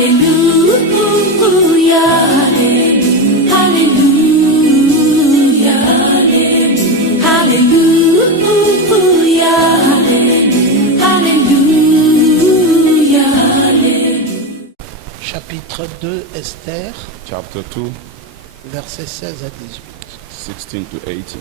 Hallelujah, hallelujah, hallelujah, hallelujah. Chapitre 2, Esther, Chapter 2, versets 16 à 18. 16 to 18.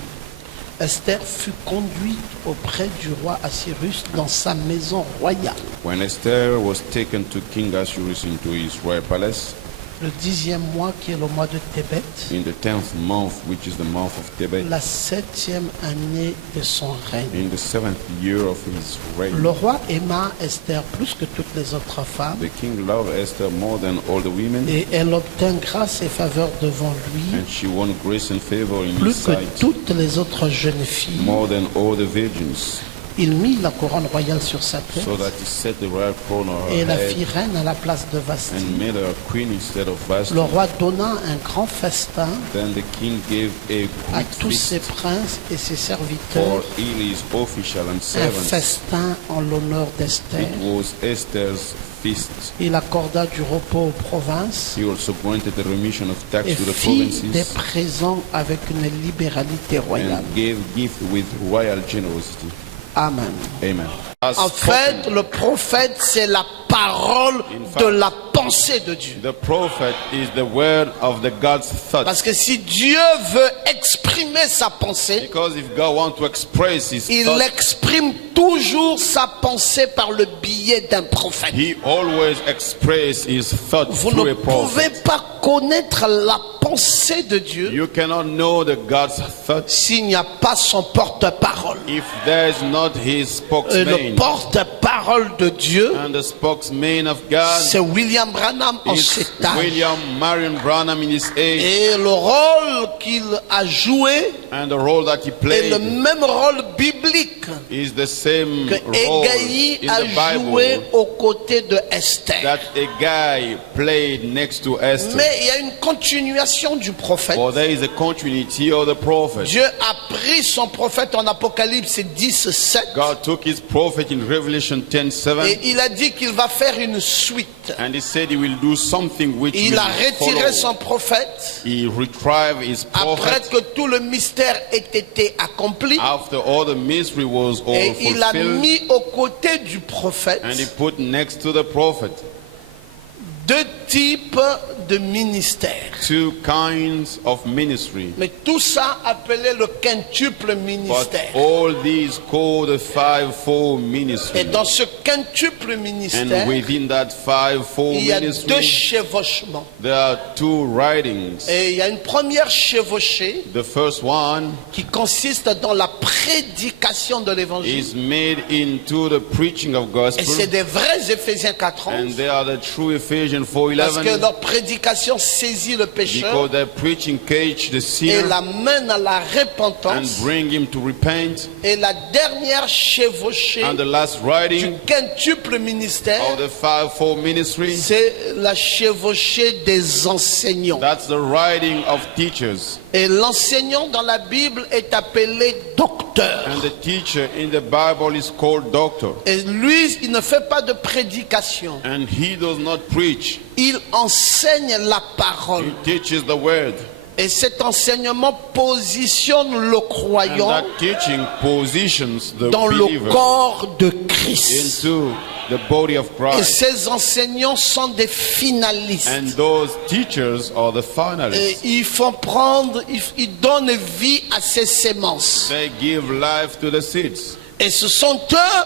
Esther fut conduite auprès du roi Assyrus dans sa maison royale. When Esther was taken to King Assuerus into his royal palace, Le 10e mois qui est le mois de Tébet, in the 10th month, which is the month of Tebet, la 7e année de son règne. in the 7th year of his reign, Le roi aima Esther plus que toutes les autres femmes the king loved Esther more than all the women, et elle obtint grâce et faveur devant lui and she won grace and favor in his plus que sight, toutes les autres jeunes filles. more than all the virgins, Il mit la couronne royale sur sa tête so that he set the royal crown on et her la fit head reine à la place de Vasti. and made her a queen instead of Vashti. Le roi donna un grand festin Then the king gave a à great tous ses feast princes et ses for serviteurs, all his official and un servants. festin en l'honneur d'Esther. It was Esther's feast. Il accorda du repos aux provinces He also granted the remission of tax et to the fit des provinces présents avec une libéralité royale. and gave gift with royal generosity. Amen. Amen. En fait, le prophète, c'est la parole de la pensée de Dieu. The prophet is the word of the God's thought. Parce que si Dieu veut exprimer sa pensée, Because if God wants to express his il thought, exprime toujours sa pensée par le biais d'un prophète. he always expresses his thought Vous through ne a pouvez prophet. pas connaître la pensée de Dieu You cannot know the God's thought s'il n'y a pas son porte-parole. if there is not his Et spokesman. le porte-parole de Dieu, And the spokesman of God c'est William Branham en is cet âge. William Marion Branham in his age, Et le rôle qu'il a joué and the role that he est played le même rôle biblique is the same que role Égaï in a the Bible joué aux côtés de Esther. that a guy played next to Esther. Mais il y a une continuation du prophète. For there is a continuity of the prophet. Dieu a pris son prophète en Apocalypse 10, 7 God took his prophet in Revelation 10:7 et il a dit qu'il va faire une suite. and he said he will do something which Il will a retiré follow. son prophète He retrieved his après prophet que tout le mystère ait été accompli after all the mystery was all et il a fulfilled, mis aux côtés du prophète and he put next to the prophet deux types de ministères. two kinds of ministry. Mais tout ça appelé le quintuple But ministère. all these called the fivefold Et ministry. dans ce quintuple ministère, And within that fivefold il y a deux ministry, chevauchements. there are two writings. Et il y a une première chevauchée The first one qui consiste dans la prédication de l'évangile. is made into the preaching of Et c'est gospel, des vrais Éphésiens 4:11. and they are the true Ephesians Parce que 4:11, leur prédication saisit le pécheur because their preaching catch the et sinner l'amène à la and repentance. bring him to repent. Et la dernière chevauchée And the last du writing quintuple ministère, of the fivefold ministry, c'est la chevauchée des enseignants. that's the writing of teachers. Et l'enseignant dans la Bible est appelé docteur. And the teacher in the Bible is called doctor. Et lui, il ne fait pas de prédication. And he does not preach. Il enseigne la parole. He teaches the word. Et cet enseignement positionne le And croyant that teaching positions the dans le believer corps de Christ. into the body of Et Christ. ces enseignants sont des finalistes. And those teachers are the Et finalists. ils font prendre, ils donnent vie à ces sémences. They give life to the seeds. Et ce sont eux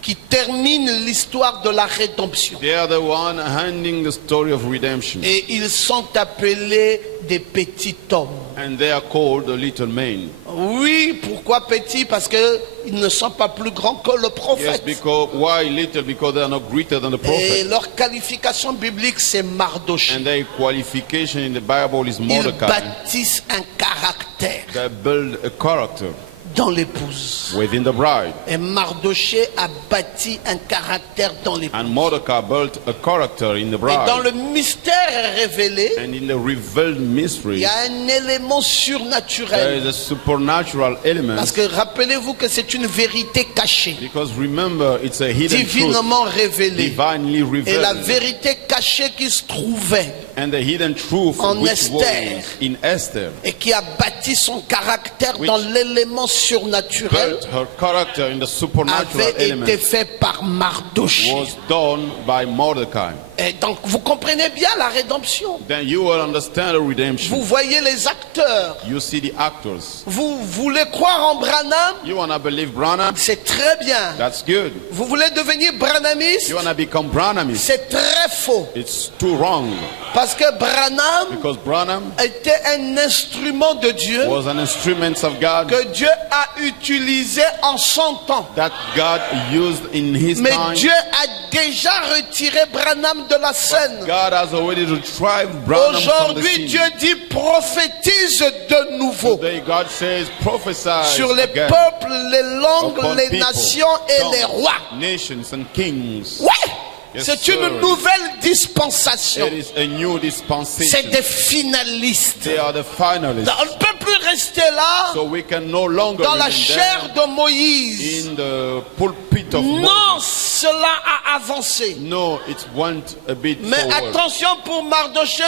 qui terminent l'histoire de la rédemption. They are the one handing the story of redemption. Et ils sont appelés des petits hommes. And they are called the little men. Oui, pourquoi petits? Parce qu'ils ne sont pas plus grands que le Yes, prophète. because why little? Because they are not greater than the Et prophet. leur qualification biblique, c'est Mardoché. And their qualification in the Bible is Ils Mordecai. bâtissent un caractère. They build a character. dans l'épouse. within the bride. Et Mardochée a bâti un caractère dans l'épouse. And Mordecai built a character in the Et dans bride. le mystère révélé, And in the revealed il mystery, y a un élément there surnaturel. is a supernatural Parce element. que rappelez-vous que c'est une vérité cachée, Because remember, it's a hidden truth, divinement révélée. divinely Et la revealed. vérité cachée qui se trouvait And the hidden truth En which Esther. was in Esther et qui a bâti son caractère Which dans l'élément surnaturel built her character in the supernatural avait element été fait par Mardochée. was done by Mordecai. Et donc vous comprenez bien la rédemption. Then you will understand the Vous redemption. voyez les acteurs. You see the actors. Vous voulez croire en Branham? You want to believe Branham? C'est très bien. That's good. Vous voulez devenir branhamiste? You want to become Branhamist? C'est très faux. It's too wrong. Parce que Branham Because Branham était un instrument de Dieu was an instrument of God que Dieu a utilisé en son temps. that God used in His Mais time. Dieu a déjà retiré Branham de la scène. God has already retrieved Branham from the Aujourd'hui, scene. Dieu dit prophétise de nouveau Today God says prophesy sur les again peuples, les langues, upon les people, nations et tongues, les rois. nations and kings. Ouais, Yes, c'est sir. une nouvelle dispensation. It is a new C'est dispensation. des finalistes. They are the finalists. On ne peut plus rester là So we can no longer dans la remain chair there de Moïse. in the pulpit of Non, Moses. cela a avancé. No, it went a bit Mais forward. attention pour Mardochée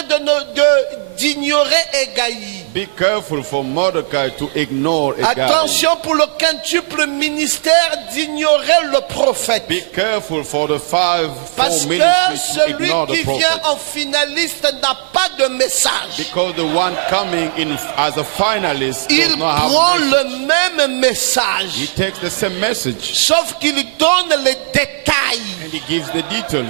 d'ignorer Égaï. Be careful for Mordecai to ignore a guy. Attention pour le quintuple ministère d'ignorer le prophète. Be careful for the five Parce four que ministries to celui ignore the qui vient prophet. en finaliste n'a pas de message. Because the one coming in as a finalist does Il not have prend message. le même He message, takes the same message sauf qu'il donne les détails and he gives the details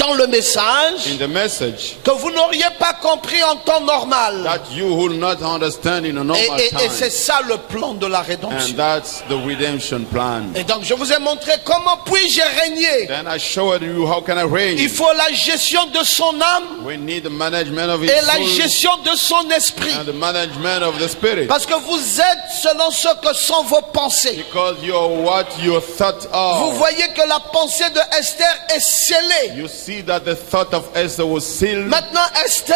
dans le message in the message que vous n'auriez pas compris en temps normal. that you will not understand in a normal Et time. c'est ça le plan de la And rédemption. that's the redemption plan. Et donc je vous ai montré comment puis-je régner. Then I showed you how can I reign. Il faut la gestion de son âme We need the management of his et la soul gestion de son esprit. and the management of the spirit. Parce que vous êtes selon ce que sont vos pensées. Because you're what you thought Vous of. voyez que la pensée de Esther est scellée. You see that the thought of Esther was sealed. Maintenant Esther,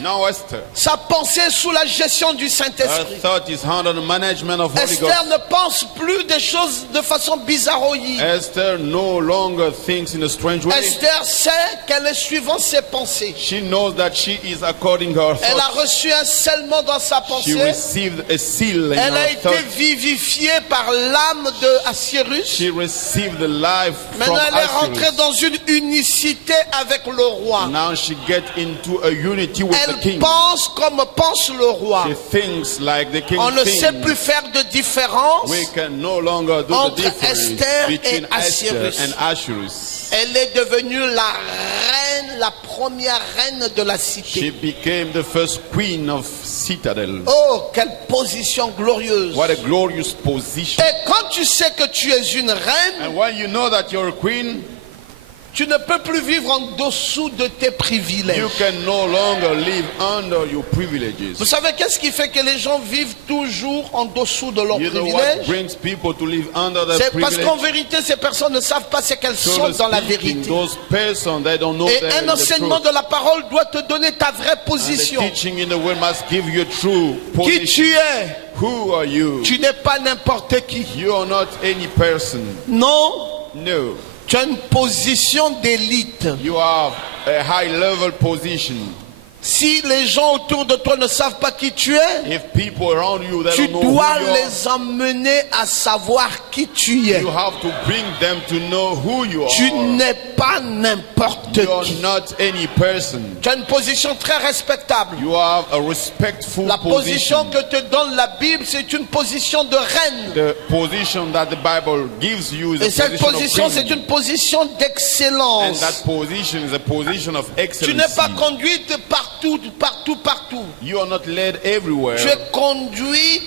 Now Esther, sa pensée est sous la gestion du her Saint-Esprit. thought is under the management of Holy Esther Ghost. ne pense plus des choses de façon bizarroïde. Esther no longer thinks in a strange way. Esther sait qu'elle est suivant ses pensées. She knows that she is according to her Elle a thoughts. reçu un scellement dans sa She pensée. received a seal in Elle a her été thought. vivifiée par l'âme de Assyrus. She received the life from Maintenant, elle est rentrée Assyrus. dans une unicité avec le roi. Now she gets into a unity with the Elle king. pense comme pense le roi. She thinks like the king On ne thinks. sait plus faire de différence. We can no longer do the entre difference Esther between et Assyrus. Esther and Assyrus. Elle est devenue la reine, la première reine de la She cité. became the first queen of Citadel. Oh, quelle position glorieuse. What a glorious position. Et quand tu sais que tu es une reine, And when you know that you're a queen, tu ne peux plus vivre en dessous de tes privilèges. you can no longer live under your privileges. Vous savez qu'est-ce qui fait que les gens vivent toujours en dessous de leurs You know what privilèges? brings people to live under their C'est parce qu'en privilege? vérité, ces personnes ne savent pas ce qu'elles sont Truly dans la speaking, vérité. those persons, they don't know Et they're un in the enseignement truth. de la parole doit te donner ta vraie And the position. teaching in the word must give you a true Qui position. tu es? Who are you? Tu n'es pas n'importe qui. You are not any person. Non, No. tu as une position d'élite. You have a high level position. Si les gens autour de toi ne savent pas qui tu es, If people around you they tu don't know dois who you are, les emmener à savoir qui tu es. you have to bring them to know who you Tu are. n'es pas n'importe You are qui. not any person. Tu as une position très respectable. You have a respectful La position position. que te donne la Bible, c'est une position de reine. The position that the Bible gives you is Et a cette position position, of c'est queen. une position And d'excellence. that position is a position of Tu n'es excellency. pas conduite partout, partout, partout. You are not led everywhere. Tu es conduite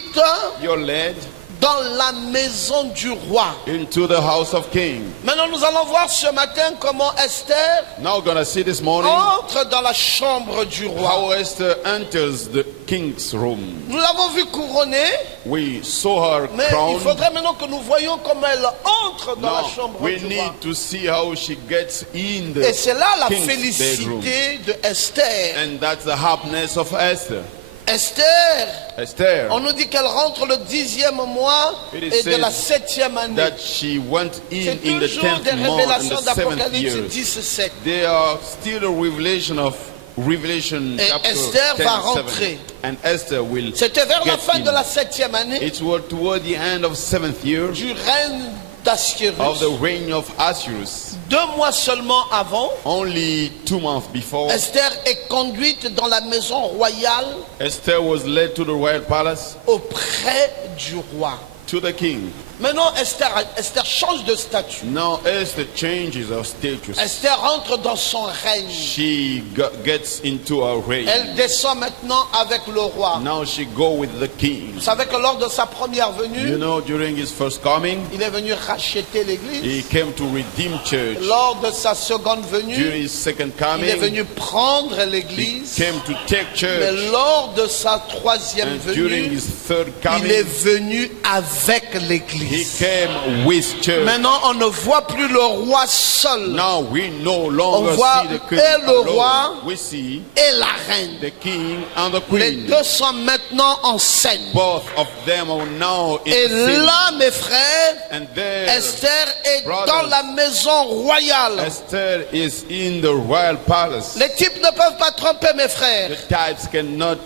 You're led dans la maison du roi. into the house of king. Maintenant, nous allons voir ce matin comment Esther Now we're gonna see this morning entre dans la chambre du roi. how Esther enters the king's room. Nous l'avons vu couronnée, We saw her mais il crowned. faudrait maintenant que nous voyions comment elle entre dans la Now chambre we du roi. need to see how she gets in Et the c'est là la king's bedroom. félicité de Esther. And that's the happiness of Esther. Esther, Esther, on nous dit qu'elle rentre le 10e mois It is et de said la 7e année. that she went C'est in the toujours des 10th month and révélations the 7th d'Apocalypse year. 10:7. They are still a revelation of Revelation Et chapter Esther 10, va 7. rentrer. And Esther will C'était vers la get fin in. de la 7e année It was toward the end of 7th year du règne of d'Assyrus. the reign of Assuerus. 2 mois seulement avant, Only 2 months before, Esther est conduite dans la maison royale Esther was led to the royal palace, auprès du roi. to the king. Maintenant, Esther change de statut. Now Esther changes her status. Esther rentre dans son règne. She gets into her reign. Elle descend maintenant avec le roi. Now she go with the king. Vous savez que lors de sa première You venue, know, during his first coming, il est venu racheter he l'église. came to redeem church. Lors de sa seconde During venue, his second il est coming, venu prendre he l'église. came to take Mais church. lors de sa troisième And during venue, his third il est coming, venu avec he l'église. came with church. Maintenant, on ne voit plus le roi seul Now we no On longer voit see the king et le roi alone. We see et la reine. the king and the Les queen. deux sont maintenant en scène. Both of them are now in Et the scene. là, mes frères, And there, Esther est brothers, dans la maison royale. Esther is in the royal palace. Les types ne peuvent pas tromper, mes frères. The types cannot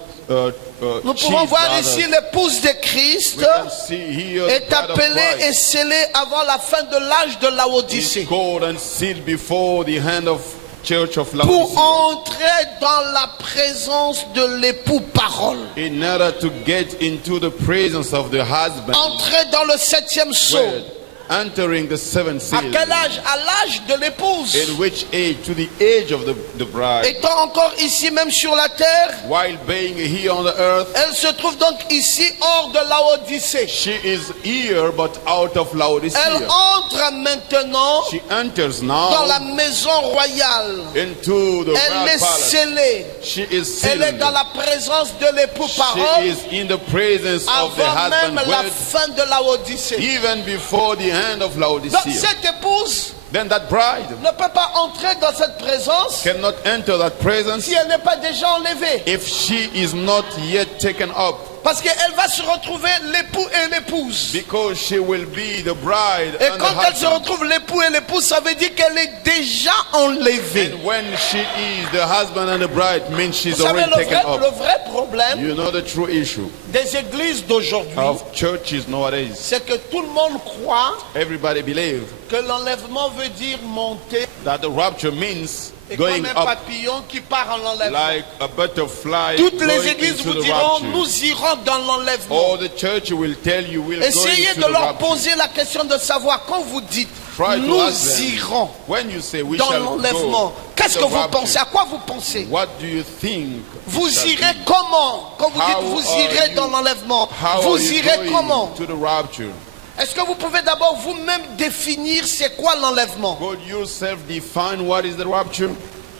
Nous cheat, pouvons voir brothers. ici l'épouse de Christ We can see here the est bride of appelée et Christ scellée avant la fin de l'âge de is Laodicée called and sealed before the hand of Church of pour Laodicea entrer dans la présence de l'époux parole. in order to get into the presence of the husband. Entrer dans le 7e sceau. Word, entering the seventh À seal. quel âge? À l'âge de l'épouse. In which age? To the age of the bride. Étant encore ici même sur la terre, While being here on the earth, elle se trouve donc ici hors de Laodicée. she is here but out of Elle Laodicea. entre maintenant She enters dans la now maison royale. into the Elle royal est palace. scellée. She is Elle est sealed. dans la présence de l'époux She parole is in the presence of the avant même husband la word, fin de Laodicée. even before the hand of Donc Laodicea. cette épouse Then that bride ne peut pas entrer dans cette présence cannot enter that presence si elle n'est pas déjà enlevée. if she is not yet taken up, Parce qu'elle va se retrouver l'époux et l'épouse. because she will be the bride Et and quand the elle se husband. retrouve l'époux et l'épouse, ça veut dire qu'elle est déjà enlevée. And when she is the husband and the bride, means she's Vous savez, already taken le up. vrai problème You know the true issue des églises d'aujourd'hui, of churches nowadays. c'est que tout le monde croit Everybody believe que l'enlèvement veut dire monter that the rapture means et going comme un up papillon qui part en enlèvement. like a butterfly Toutes les going églises into vous the diront, rapture. nous irons dans l'enlèvement. Or the church will tell you we'll go Essayez into de the leur rapture. poser la question de savoir, quand vous dites, Try to nous ask them. irons When you say we dans shall l'enlèvement, go qu'est-ce to que the vous rapture, pensez? À quoi vous pensez? what do you think? Vous it shall irez be? comment? Quand vous How dites vous are irez you- dans l'enlèvement, How vous are you irez going comment? to the rapture? Est-ce que vous pouvez d'abord vous-même définir c'est quoi l'enlèvement? Could you self-define what is the rapture?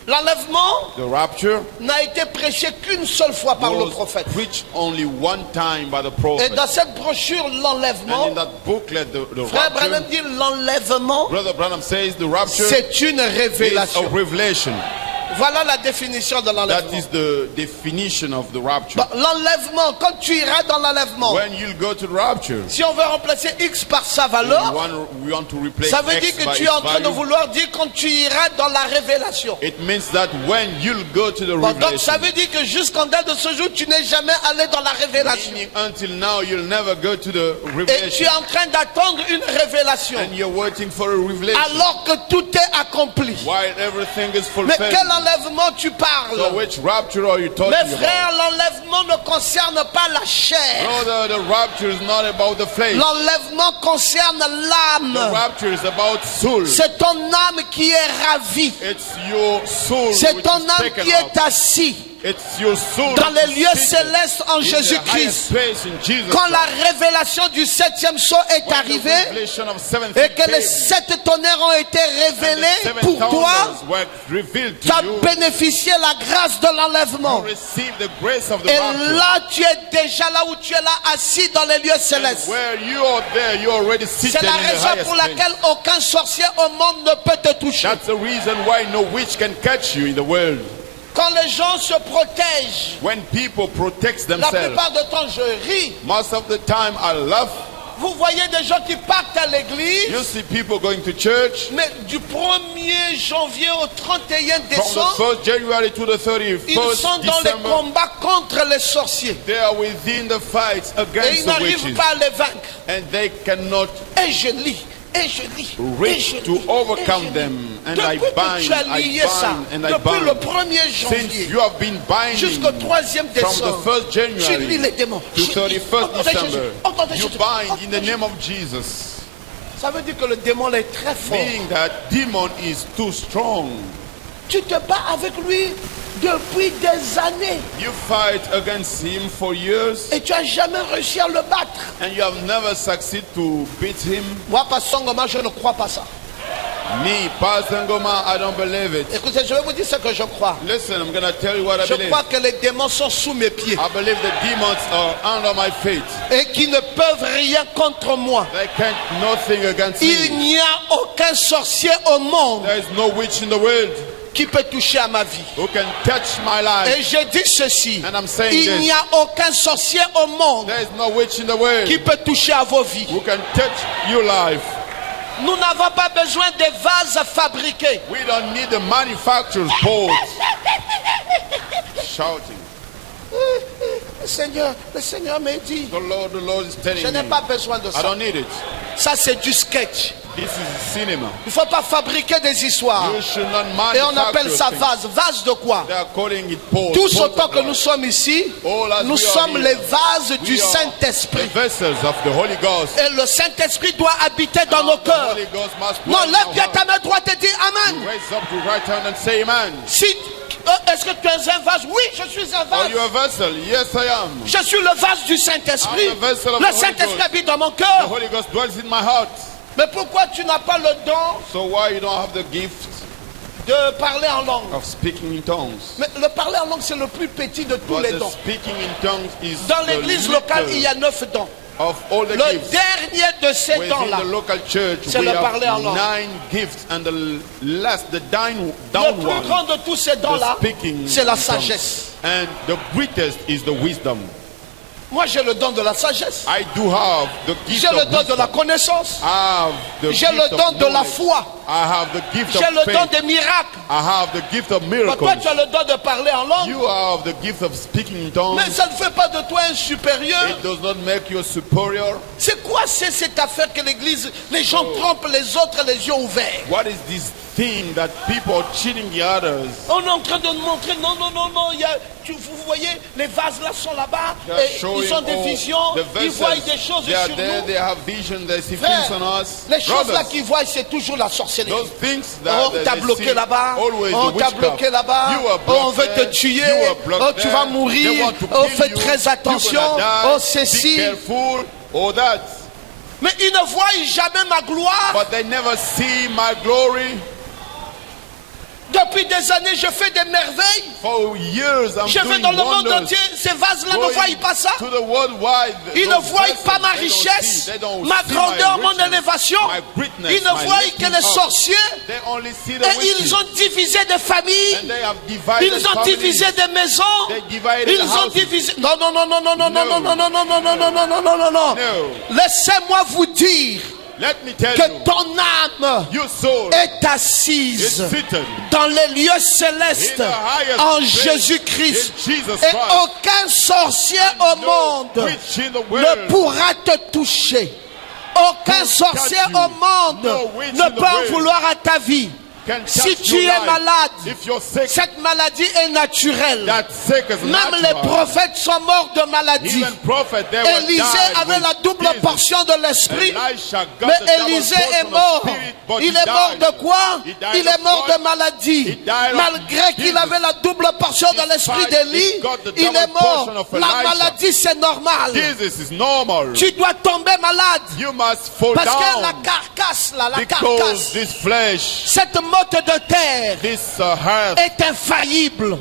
L'enlèvement The rapture n'a été prêché qu'une seule fois par le was prophète. preached only one time by the Et prophet. dans cette brochure, And l'enlèvement, in that booklet, the Frère Branham rapture, dit l'enlèvement, Brother Branham says the rapture c'est une is a révélation. revelation. Voilà la définition de That l'enlèvement. is the definition of the rapture. Bon, l'enlèvement, quand tu iras dans l'enlèvement, When you go to the rapture, si on veut remplacer X par sa we valeur, want to replace ça veut X dire que by tu es its en train de value. vouloir dire quand tu iras dans la révélation. It means that when you'll go to the Bon, donc ça revelation, veut dire que jusqu'en date de ce jour, tu n'es jamais allé dans la révélation. meaning until now you'll never go to the Et tu revelation, es en train d'attendre une révélation. and you're waiting for a revelation Alors que tout est accompli. while everything is Mais fulfilled. quel enlèvement tu So parles? which rapture are you talking Mes about? frères, l'enlèvement ne concerne pas la chair. Brother, the rapture is not about the flesh. L'enlèvement concerne The l'âme. rapture is about soul. C'est ton âme qui est ravie. It's your soul C'est which ton is âme taken qui up. est assis. It's your soul dans les lieux seated célestes en in the Jésus-Christ. highest place in Jesus Quand la Christ. révélation du septième sceau est When the arrivée revelation of seventh et que les came, 7 tonnerres ont été and the révélés seven pour toi, thunders were revealed tu as to you, bénéficié la grâce de you l'enlèvement. received the grace of the Et rapture. là, tu es déjà là où tu es là, assis dans les lieux And célestes. where you are there, you are already seated C'est in la the raison highest pour place. laquelle aucun sorcier au monde ne peut te toucher. That's the reason why no witch can catch you in the world. Quand les gens se protègent, When people protect la themselves, plupart du temps, je ris. most of the time I laugh. Vous voyez des gens qui partent à l'église, You see people going to church mais du 1er janvier au 31 from the décembre, 1st January to the ils 31st sont dans les December. combats contre les sorciers. They are within the fights Et against ils the n'arrivent witches, pas à les vaincre. and they cannot Et je lis, et je lis, et reach je to lis, overcome et je lis. them. And I Depuis que bind, tu as lié ça, and I depuis le bind. 1er Since janvier you have been binding jusqu'au 3e from décembre, the 1st je lis January les démons. to Je lis. 31st Entendez Jésus, December, entendez you Jésus. bind in the name of Jesus. Ça veut dire que le démon est très fort. Meaning that demon is too strong. Tu te bats avec lui depuis des années You fight against him for years et tu n'as jamais réussi à le battre. and you have never succeeded to beat him. Moi, Pasteur Ngoma, je ne crois pas ça. Me, Pastor Ngoma, I don't believe it. Écoutez, je vais vous dire ce que je crois. Listen, I'm going to tell you what I Je believe. crois que les démons sont sous mes pieds I believe the demons are under my feet. et qu'ils ne peuvent rien contre moi. They can't nothing against Il me. n'y a aucun sorcier au monde There is no witch in the world qui peut toucher à ma vie. who can touch my life. Et je dis ceci, And I'm saying il this. n'y a aucun sorcier au monde There is no witch in the world qui peut toucher à vos vies. who can touch your life. Nous n'avons pas besoin de vases fabriqués. We don't need the manufacturer's boat. Shouting. Le Seigneur me dit, The Lord is telling je n'ai me. pas besoin de I ça. don't need it. Ça, c'est du sketch. This is cinema. Il ne faut pas fabriquer des histoires. You should not Et on appelle manufacture ça things. vase. Vase de quoi? They are calling it boat. Tous Boat autant of que life. nous sommes ici, All as nous we are sommes here, les vases du we are Saint-Esprit. the vessels of the Holy Ghost. Et le Saint-Esprit doit habiter dans nos The cœurs. Holy Ghost must Non, dwell in lève our bien hearts. ta main droite et dis Amen. Raise up your right hand and say amen. Si, est-ce que tu es un vase? Oui, je suis un Are vase. you a vessel? Yes, I am. Je suis le vase du Saint-Esprit. I'm the vessel of Le the Holy Saint-Esprit Ghost. habite dans mon The cœur. Holy Ghost dwells in my heart. Mais pourquoi tu n'as pas le don So why you don't have the gift de parler en langue? of speaking in tongues? Mais le parler en langue, c'est le plus petit de tous But les the dons. speaking in tongues is Dans the l'église little locale, il y a 9 dons. of all the Le gifts. dernier de ces Within dons-là, the local church, c'est we le have parler en langue. 9 gifts, and the last, the down le plus one, grand de tous ces the dons-là, speaking c'est la in tongues. sagesse. And the greatest is the wisdom. Moi, j'ai le don de la sagesse. I do have the gift J'ai le of don de wisdom. la connaissance. I have the J'ai gift le of don de la knowledge. foi. I have the gift J'ai of le don faith. des miracles. I have the gift of Mais toi, miracles. tu as le don de parler en langue. You have the gift of speaking in tongues. Mais ça ne fait pas de toi un supérieur. It does not make you superior. C'est quoi cette affaire que l'église, les gens trompent les autres les yeux ouverts? What is this thing that people are cheating the others? On est en train de nous montrer, non, non, non, non, vous voyez, les vases là sont là-bas, They are et showing ils ont des all visions, the ils voient vessels. des choses They are sur there, nous. they have vision, they see Frère, things on us. les choses là Brothers, qu'ils voient, c'est toujours la sorcellerie. those things Oh, that on t'a they bloqué see, là-bas, always on the t'a witchcraft. bloqué là-bas, You are oh, on blocked veut te there. tuer, You are blocked oh, tu vas there. They mourir, want to oh, kill fais you. très You're attention, gonna die. oh, Be ceci. careful, all that. Mais ils ne voient jamais ma gloire. But they never see my glory. Depuis des années, je fais des merveilles. For years I'm Je vais doing dans le monde wonders. entier, ces vases-là ne Going voient pas ça. to the worldwide, Ils ne those voient vessels, pas ma they don't richesse, see, they don't ma see grandeur, my mon richness, élévation. my greatness, Ils ne my voient lifting que les up. sorciers. They only see the Et witches. ils ont divisé des familles. And they have divided Ils ont families. divisé des maisons. They divided Ils the ont houses. divisé. Non, non, non, non, non, non, non, non, non, non, non, non, non, non, non, non, non, non, non. No. Laissez-moi vous dire Let me tell que you, ton âme your soul est is assise seated dans les lieux célestes in the highest en place Jésus-Christ. in Jesus Et Christ. aucun sorcier au No monde witch in the ne world pourra te toucher. Aucun Don't sorcier touch you. au monde No witch ne in the peut en world. vouloir à ta vie. can Si touch tu your es life. malade, If you're sick, cette maladie est naturelle. that sick is Même les natural. prophètes sont morts de maladie. Even prophet, they were Élisée died avait la with double disease. portion de l'esprit. Elisha got Mais the double Élisée portion est of mort. spirit, but Il he est mort died. de quoi? He died Il est of mort what? de maladie. He died of Malgré qu'il Jesus. avait la double portion de l'esprit Despite d'Élie, he got the il double est mort. portion of La Elisha. maladie, c'est normal. Jesus is normal. Tu dois tomber malade. You must fall Parce que down la carcasse, là, la because carcasse, this flesh, cette motte de terre this health est infaillible.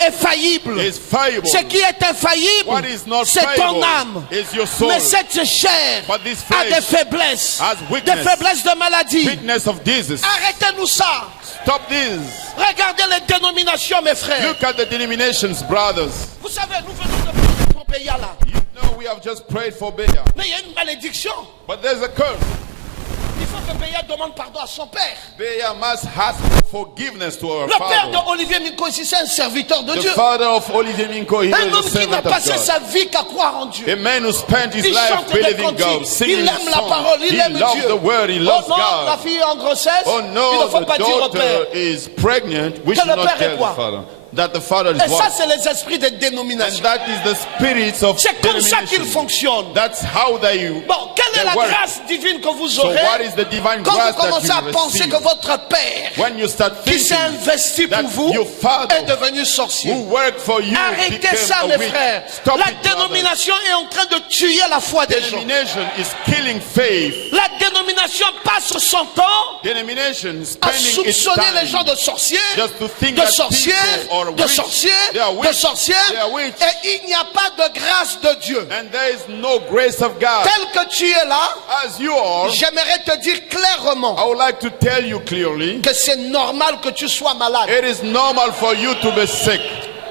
Est faillible. is fallible. Ce qui est infaillible, What is not c'est ton fallible âme. is your soul. Mais cette chair But this a flesh des faiblesses. has Des weakness. faiblesses de maladie. Weakness of disease. Arrêtez-nous ça. Stop this. Regardez les dénominations, mes frères. Look at the denominations, brothers. Vous savez, nous venons de prier pour Béa là. You know we have just prayed for Bea. Mais il y a une malédiction. But there's a curse. Il faut que Béa demande pardon à son père. Bea must ask forgiveness to her Le père de father. Olivier Minko ici, c'est un serviteur de The Dieu. father of Olivier Minko, he Un is a homme qui n'a servant of passé God. sa vie qu'à croire en Dieu. A man who spent his Il life chante des believing God, cantiques. singing Il aime la songs. parole, il He aime loves Dieu. the word, he Oh loves non, la God. fille est en grossesse. Oh Il ne no, faut the pas dire au père. daughter is pregnant. We Que should le not père est tell quoi? the father. That the father is Et ça, what? c'est les esprits des And dénominations. that is the spirits of C'est comme ça qu'ils denomination. fonctionnent. That's how they Bon, quelle est they la work. grâce divine que vous So aurez what is the divine quand vous grace that commencez à you penser receive? que votre père When you start qui s'est thinking investi that pour vous your father est devenu sorcier? who worked for you Arrêtez became ça, a mes witch. frères. Stop La it, brothers. dénomination est en train de tuer la foi des gens. Denomination is killing faith. La dénomination passe son temps Denomination is à spending its soupçonner les gens time de sorciers, just to think de that sorcières, people are de witch. sorciers, They are de witch. sorcières, They are witch. et il n'y a pas de grâce de Dieu. And there is no grace of God. Tel que tu es là, As you are, j'aimerais te dire clairement I would like to tell you clearly, que c'est normal que tu sois malade. it is normal for you to be sick.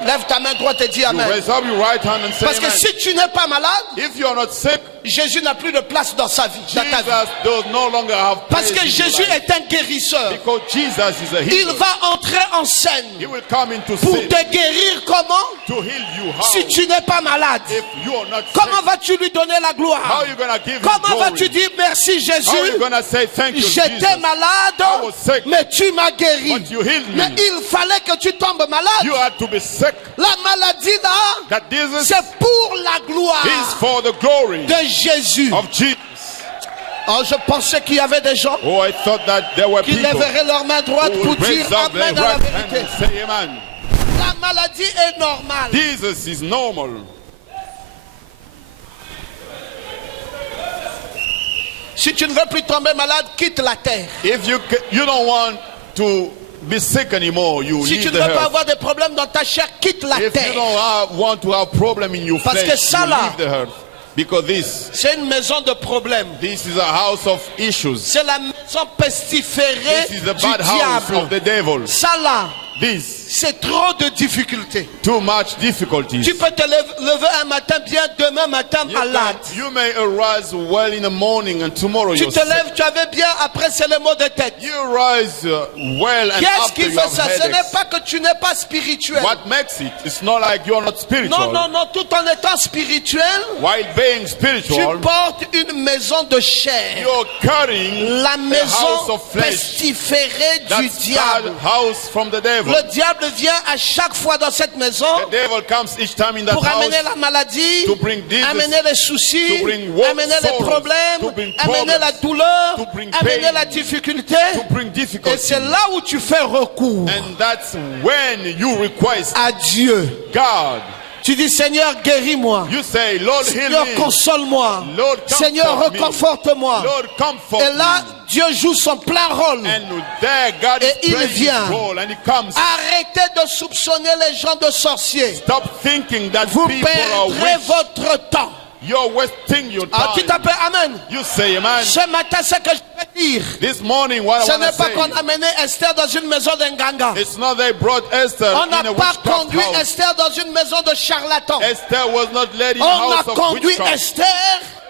Lève ta main droite et dis You Amen. raise up your right hand and say Parce que amen. si tu n'es pas malade, If you are not sick, Jésus n'a plus de place dans sa vie, dans ta vie. Jesus does no longer have Parce place que in your Jésus life. est un guérisseur. Because Jesus is a Il healer. va entrer en scène He will come into pour sin te guérir comment? to heal you. How? Si tu n'es pas malade. If you are not Comment sick, vas-tu lui donner la how gloire? are you going to give him Comment glory? vas-tu dire merci How are you Jésus? going to say thank you, J'étais Jesus? malade, I was sick, mais tu m'as guéri. but you healed Mais me. il fallait que tu tombes You malade. had to be sick. La maladie là, That this c'est pour la gloire is for the glory de Jésus. of Jesus. Oh, je pensais qu'il y avait des gens Oh, I thought that there were qui people lèveraient leur main droite who pour would raise dire up their Amen à la right hand vérité. and say amen. La maladie est normale. Jesus is normal. Si tu ne veux plus tomber malade, quitte la terre. If you don't want to be sick anymore, you Si tu leave ne the veux pas earth. avoir de problèmes dans ta chair, quitte la If you terre. don't want to have problem in your Parce que flesh, ça you là, leave the earth. Because c'est une maison de problèmes. this is a house of issues. C'est la maison pestiférée This is the du bad house of diable. the devil. Ça là, This, c'est trop de difficultés. too much difficulties. Tu peux te lever un matin bien, demain matin malade. You may arise well in the morning and tomorrow Tu you're te sick. lèves, tu avais bien, après c'est le mot de tête. You rise well and Qu'est-ce after qui you fait have ça? Ce n'est headaches. pas que tu n'es pas spirituel. What makes it? It's not like you're not spiritual. Non, non, non, tout en étant spirituel, While being tu spiritual, portes une maison de chair. you're carrying La a house maison of flesh. pestiférée du That's diable. bad house from the devil. Le diable vient à chaque fois dans cette maison The devil comes each time in that pour house amener la maladie, to bring disease, amener les soucis, to bring woe, amener les sorrows, problèmes, to bring amener problems, la douleur, to bring amener pain, la difficulté. to bring Et difficulty. c'est là où tu fais recours And that's when you request à Dieu. God. Tu dis Seigneur, guéris-moi. You say, Lord, heal Seigneur, me. console-moi. Lord, comfort Seigneur, me. reconforte-moi. Lord, comfort Et là, me. Dieu joue son plein rôle. And there God Et is il playing vient. his role and he comes. Arrêtez de soupçonner les gens de sorciers. Stop thinking that Vous people are perdrez witch. votre temps. You're wasting your Ah, tu time. t'appelles Amen. You say, man, Ce matin, ce que je vais dire, this morning what ce I want n'est to pas say, qu'on a mené Esther dans une maison d'Enganga. it's not they brought Esther On in n'a a pas witchcraft conduit house. Esther dans une maison de charlatans. Esther was not led in a On a house of conduit witchcraft. Esther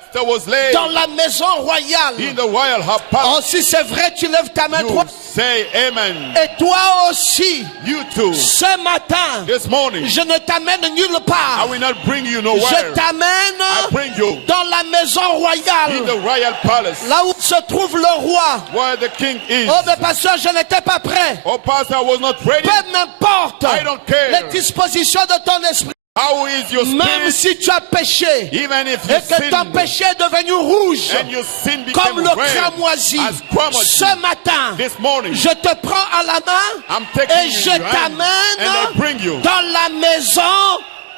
Esther was led dans la maison royale. in the royal palace. Oh, si c'est vrai, tu lèves ta main You droite. say amen. Et toi aussi, You too. ce matin, This morning, je ne t'amène nulle I part. will not bring you Je nowhere. I t'amène bring you dans la maison in royale. the royal palace. Là où se trouve le roi. where the king is. Oh, mais pasteur, je n'étais pas prêt. Oh, pastor, I was not ready. Peu m'importe I don't care. les dispositions de ton esprit. How is your Même spirit? si tu as péché Even if et you que ton sin péché est devenu rouge, and your sin comme became le red cramoisi, as cramoisi, ce matin, this morning, je te prends à la main I'm taking et you je in your hand and I t'amène bring you dans la maison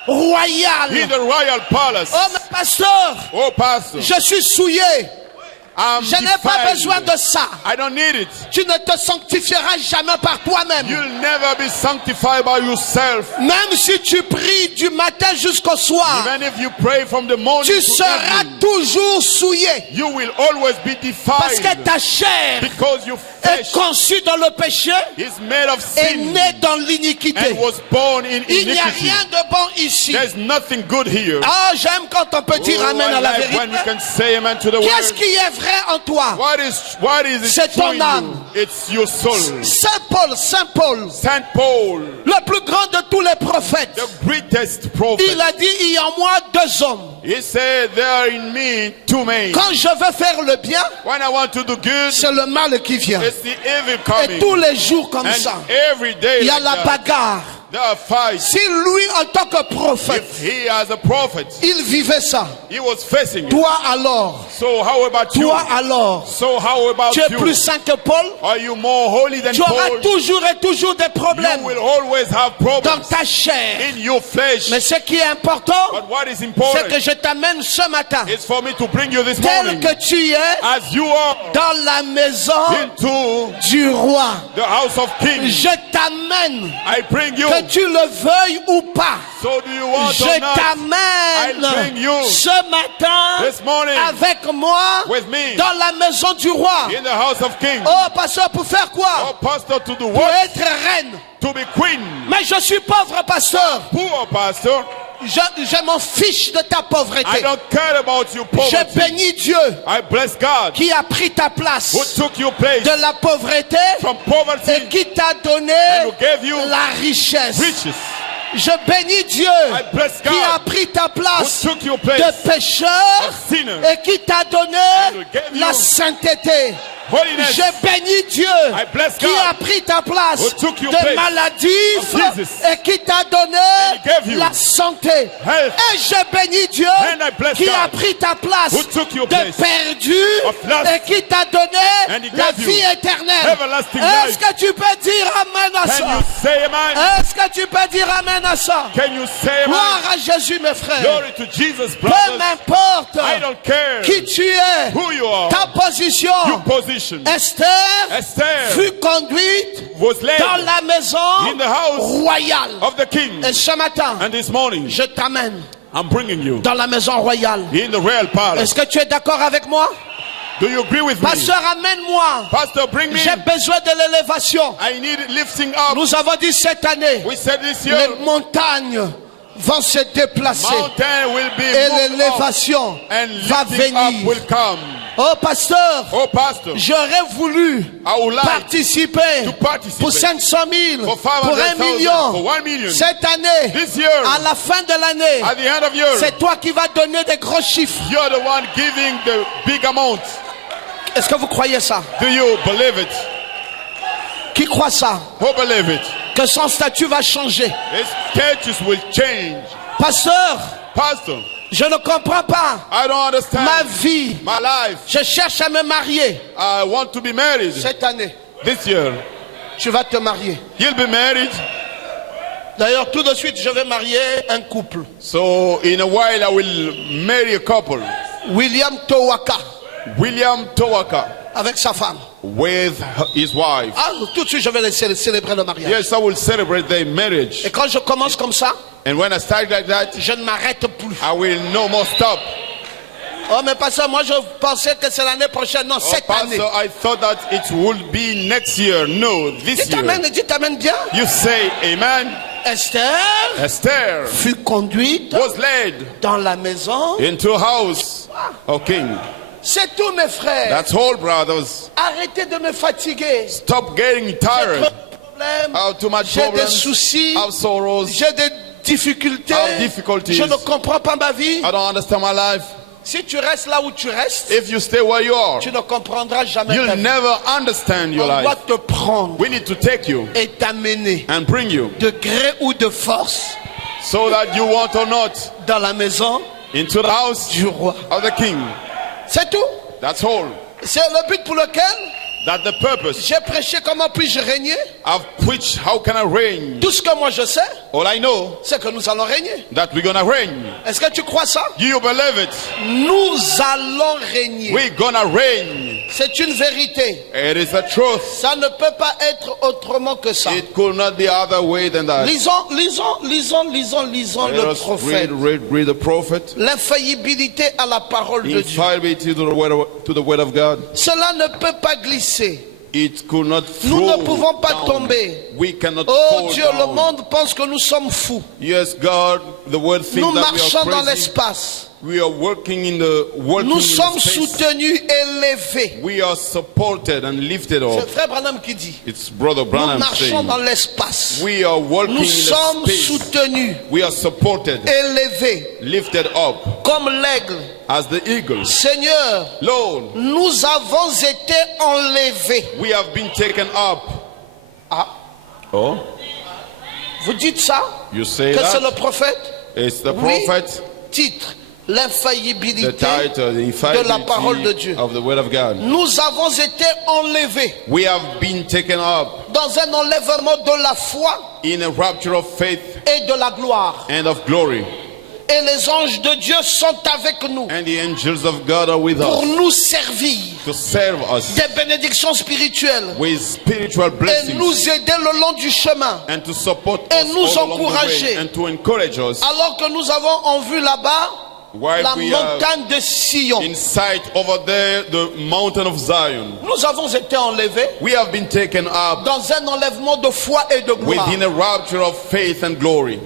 in royale. the royal palace. Oh, mais pasteur, Oh, pastor, je suis souillé. I'm Je n'ai pas defiled. besoin de ça. I don't need it. Tu ne te sanctifieras jamais par toi-même. You'll never be sanctified by yourself. Même si tu pries du matin jusqu'au soir, Even if you pray from the morning tu to seras evening, toujours souillé. you will always be Parce que defiled ta chair because your est flesh conçue dans le péché is made of et sin née dans l'iniquité. and was born in Il n'y a iniquity. rien de bon ici. There's nothing good here. Ah, j'aime quand on peut dire Oh, amen I à la like when vérité. we can say amen to the Qu'est-ce word. qui est vrai en toi? What is C'est it true ton in âme. you? It's your soul. Saint Paul, Saint Paul, le plus grand de tous les prophètes, the greatest prophet, il a dit, il y a en moi deux hommes. he said, there are in me two men. Quand je veux faire le bien, When I want to do good, c'est le mal qui vient. it's the evil Et coming. tous les jours comme And ça, every day il y a like la that, bagarre. there are fights. Si lui, en tant que prophète, If he as a prophet, il vivait ça, he was facing it. toi alors, So how about you? toi alors, So how about tu es you? plus saint que Paul, Are you more holy than tu auras Paul? toujours et toujours des You problèmes will always have dans problems ta chair. in your flesh. Mais ce qui est important, But what is c'est important que je t'amène ce matin, is for me to bring you this tel morning que tu es, as you are dans la maison into du roi. the house of kings. Je t'amène, I bring you. que tu le veuilles ou pas. So do you want Je or not? I'll bring t'amène you ce matin this morning avec moi with me dans la maison du roi. in the house of kings. Oh, pasteur, pour faire Oh, quoi? pastor, to do Pour what? être reine. To be queen. Mais je suis pauvre, pasteur. Poor pastor. Je m'en fiche de ta I pauvreté. don't care about your Je poverty. bénis Dieu I bless God qui a pris ta place who took your place de la pauvreté from et poverty qui t'a donné and who gave you la richesse. riches. Je bénis Dieu I bless qui a God pris ta who place took your de place pécheur of sinner. et qui t'a donné who gave you la sainteté. Holiness. Je bénis Dieu I bless qui God a pris ta place who took your de place maladif of Jesus. et qui t'a donné And he gave you la santé. health. Et je bénis Dieu And I bless qui God a pris ta place who took your de place perdu of lost. et qui t'a donné And he la gave you vie éternelle. everlasting Est-ce life. que tu peux dire amen à Can ça? you say amen? Est-ce que tu peux dire amen à ça? Can you say Gloire amen? à Jésus, mes frères. Glory to Jesus, Peu brothers. m'importe I don't care qui tu es, who you are. ta position. Your position. Esther Esther fut conduite was led dans la maison in the house royale. of the king. Et ce matin, And this morning, je t'amène I'm bringing you dans la maison royale. in the royal palace. Est-ce que tu es d'accord avec moi? Do you agree with me? Pasteur, amène-moi. Pastor, bring me. J'ai besoin de l'élévation. I need lifting up. Nous avons dit cette année, We said this year, les montagnes vont se déplacer mountain will be et moved up l'élévation and va lifting up venir. will come. Oh, pasteur, Oh, pastor, j'aurais voulu I would like participer to participate pour 500 000, for pour 1 500,000, million. for 1 million. Cette année, This year, à la fin de l'année, at the end of year, c'est toi qui vas donner des gros chiffres. you're the one giving the big amount. Est-ce que vous croyez ça? Do you believe it? Qui croit ça? Who believe it? Que son statut va changer. His status will change. Pasteur, Pastor, je ne comprends pas I don't understand ma vie. my life. Je cherche à me marier. I want to be married Cette année, this year. tu vas te marier. You'll be married. D'ailleurs, tout de suite, je vais marier un couple. So in a while, I will marry a couple. William Towaka, William Towaka avec sa femme. with his wife. Ah, tout de suite, je vais laisser célébrer le mariage. Yes, I will celebrate their marriage. Et quand je commence comme ça, And when I start like that, je ne m'arrête plus. I will no more stop. Oh, mais pas ça, moi je pensais que c'est l'année prochaine. Non, Oh, cette année. Pastor, I thought that it would be next year. No, this Dites amen, year. dites amen bien. You say amen. Esther Esther fut conduite was led dans la maison. into a house of king. C'est tout, mes frères. That's all, brothers. Arrêtez de me fatiguer. Stop getting J'ai tired. trop de problèmes. Have too much J'ai des problems. soucis. Have sorrows. J'ai des difficultés. Have difficulties. Je ne comprends pas ma vie. I don't understand my life. Si tu restes là où tu restes, If you stay where you are, tu ne comprendras jamais ta you'll vie. never understand your On doit life. te prendre We need to take you et t'amener, and bring you de gré ou de force, so that you want or not dans la maison into the house du roi. of the king. C'est tout. That's all. C'est le but pour lequel That's the purpose. j'ai prêché comment puis-je régner. I've preached how can I reign. Tout ce que moi je sais, All I know c'est que nous allons régner. that we're gonna reign. Est-ce que tu crois ça? You believe it? Nous allons régner. We're gonna reign. C'est une vérité. It is the truth. Ça ne peut pas être autrement que ça. It could not be other way than that. Lisons Let le us prophète. read the prophet. L'infaillibilité à la parole de Dieu. Infallibility to the word of God. Cela ne peut pas glisser. It could not Nous flow ne pouvons pas down. tomber. We cannot Oh fall Dieu, down. le monde pense que nous sommes fous. Yes, God, the word thinks Nous that marchons we dans are crazy. l'espace. We are working in Nous sommes space. soutenus, élevés. We are supported and lifted C'est up. frère Branham qui dit. It's Brother Nous Branham marchons saying. dans l'espace. We are working Nous in sommes the space. soutenus, We are supported, élevés, lifted up comme l'aigle. as the eagles. Seigneur, Lord, nous avons été enlevés. we have been taken up. Ah, Oh, vous dites ça? you say Que c'est le that? prophète? It's the Oui. prophet, Titre, the l'infaillibilité title, the de la parole de infallibility Dieu. of the word of God. Nous avons été enlevés We have been taken up dans un enlèvement de la foi in a rapture of faith et de la gloire. and of glory. Et les anges de Dieu sont avec nous And the angels of God are with pour us nous servir to serve us des bénédictions spirituelles with spiritual et blessings nous aider le long du chemin. and to support et us nous all along the encourager. way and to encourage us Alors que nous avons en vue là-bas while la we are montagne de Sion. in sight over there, the mountain of Zion. Nous avons été enlevés We have been taken up dans un enlèvement de foi et de gloire. within a rapture of faith and glory.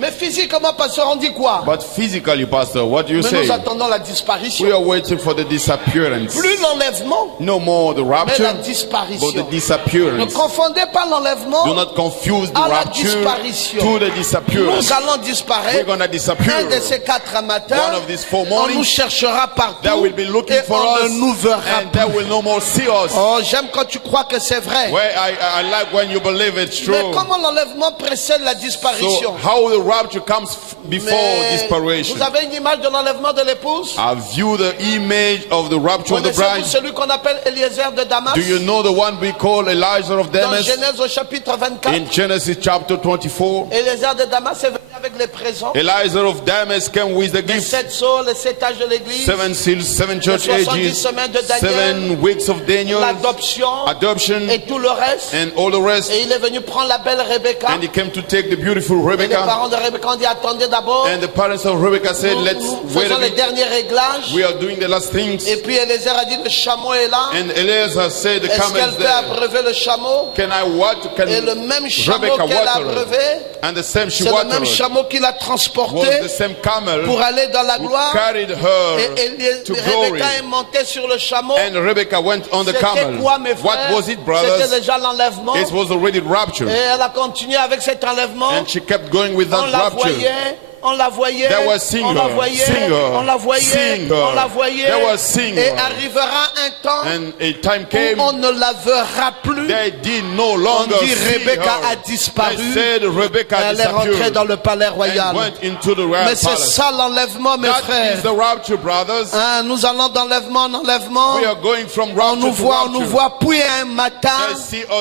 Mais physiquement, pasteur, on dit quoi? But physically, Pastor, what do you Mais say? nous attendons la We disparition. are waiting for the disappearance. Plus l'enlèvement, No more the mais la rapture, but the disparition. Ne disappearance. confondez pas Do l'enlèvement not confuse the à la rapture disparition. to the Nous disappearance. allons We're disparaître. going to disappear. Un de ces quatre matins, One of these 4 on nous mornings, cherchera that partout will be looking et for on us, ne nous verra and that plus. will no more see us. Oh, j'aime quand tu crois que c'est vrai. Where I like when you believe it's Mais true. comment l'enlèvement précède la So disparition? how the rapture comes before Mais disparation. vous avez une image de l'enlèvement de l'épouse? Have you the image of the rapture of the Connaissez-vous bride? celui qu'on appelle Eliezer de Damas? Do you know the one we call Elijah of Dans Damas? Genèse au chapitre 24, In Genesis chapter 24, Eliezer de Damas est venu avec les présents. Elijah of Damas came with the Les gift. 7 sceaux, les 7 âges de l'église, 7 seals, 7 church 70 ages, semaines de Daniel, 7 weeks of Daniel, l'adoption adoption, et tout le reste. and all the rest. Et il est venu prendre la belle Rebecca. And he came to take the beautiful Et les Rebecca. parents de Rebecca ont dit attendez d'abord. And the parents of Rebecca said, Nous, let's nous wait faisons a les bit. derniers réglages. We are doing the last things. Et puis Eliezer a dit le chameau est là. And Eliezer said, the Est-ce camel qu'elle is peut there. abreuver le chameau? Can I water? Can Et le même chameau Rebecca qu'elle a water? abreuvé, And the same she c'est le même watered chameau qui l'a was transporté the same camel pour aller dans la who gloire. carried Et her to glory. Rebecca est montée sur le chameau. And Rebecca went on the C'était camel. quoi, mes What frères? was it, C'était brothers? déjà l'enlèvement. It was already rapture. Et elle a continué avec cet enlèvement. And she kept going with On that la rapture. voyait. On la voyait, There was singer, on la voyait, singer, on la voyait, singer. on la voyait. There was singer. Et arrivera un temps And a time où came, on ne la verra plus. they did no On longer dit see Rebecca her. a disparu. They said Rebecca Elle est rentrée disappeared dans le palais royal. and went into the royal Mais c'est palace. ça l'enlèvement, mes That is frères. the rapture, brothers. Hein, nous allons d'enlèvement en enlèvement. We are going from On rapture nous to voit, on nous rapture. voit. Puis un matin,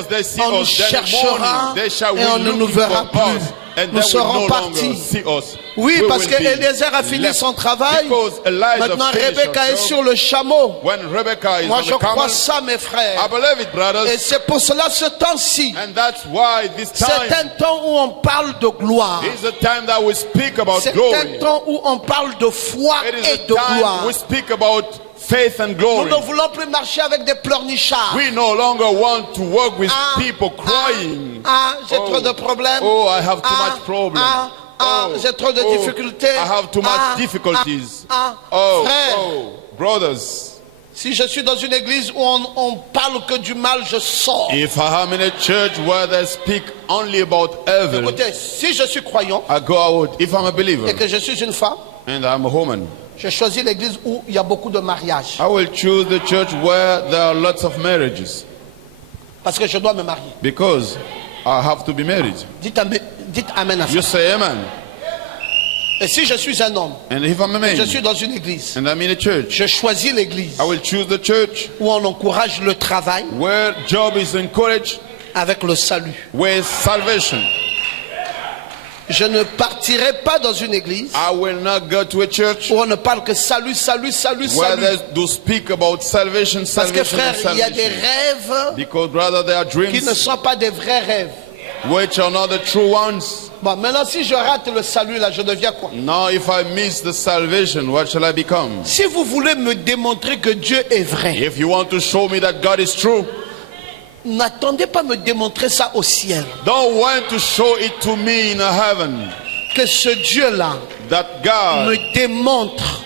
They see on nous us. Then in the cherchera morning, they shall et on be ne nous looking verra for plus. us. And Nous they will serons no longer partis. see us. Oui, We parce will que be Eliezer a fini left. son travail. Because Elijah Maintenant, finished Rebecca her est job. sur le chameau. When Rebecca is Moi, on je the camel, crois ça, mes frères. I believe it, Et brothers. c'est pour cela, ce temps-ci, And that's why this c'est time un temps où on parle de gloire. is the time that we speak about C'est un glory. temps où on parle de foi It is et the de time gloire. we speak about faith and Nous glory. ne voulons plus marcher avec des pleurnichards. We no longer want to work with Ah, people crying. j'ai Oh. trop de problèmes. Oh, I have too Ah, much problem. j'ai trop de difficultés. I have too much difficulties. Frère, Brothers, si je suis dans une église où on parle que du mal, je sors. if I am in a church where they speak only about evil, Écoutez, si je suis croyant I go out. If I'm a believer et que je suis une femme, and I'm a woman. Je choisis l'église où il y a beaucoup de mariages. I will choose the church where there are lots of marriages Parce que je dois me marier. because I have to be married. Dites amen à ça. You say amen. Et si je suis un homme, And if I'm a je suis man dans une église, and I'm in a church, je choisis l'église I will choose the church où on encourage le travail where job is encouraged avec le salut. with salvation. Je ne partirai pas dans une église I will not go to a church où on ne parle que salut, salut, salut, where salut. they do speak about salvation, Parce que salvation, frère, and il y a des salvation. rêves Because brother, there are qui ne dreams sont pas des vrais rêves. which are not the true ones. Bon, maintenant si je rate le salut là, je deviens quoi? Now if I miss the salvation, what shall I become? Si vous voulez me démontrer que Dieu est vrai, If you want to show me that God is true, n'attendez pas me démontrer ça au ciel. don't want to show it to me in heaven. Que ce Dieu-là That God me démontre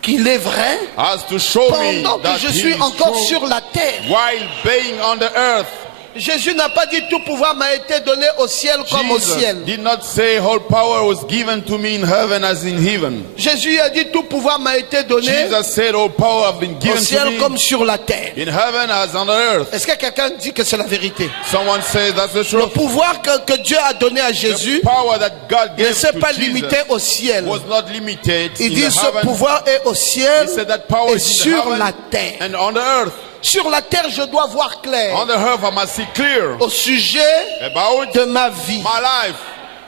qu'il est vrai has to show me pendant that que je He suis is encore true sur la terre. while being on the earth. Jésus n'a pas dit tout pouvoir m'a été donné au ciel comme au Jesus ciel. did not say all power was given to me in heaven as in heaven. Jésus a dit tout pouvoir m'a été donné Jesus said all power have been au given to ciel comme me sur la terre. in heaven as on the earth. Est-ce que quelqu'un dit que c'est la vérité? Someone says that's the Le truth. pouvoir que Dieu a donné à Jésus The power that God ne gave s'est to pas Jesus limité au ciel. was not limited Il in dit the ce heaven. pouvoir est au ciel He said that power et is in the sur heaven la terre. and on the earth. Sur la terre, je dois voir clair On the earth I must see clear au sujet about de ma vie. my life.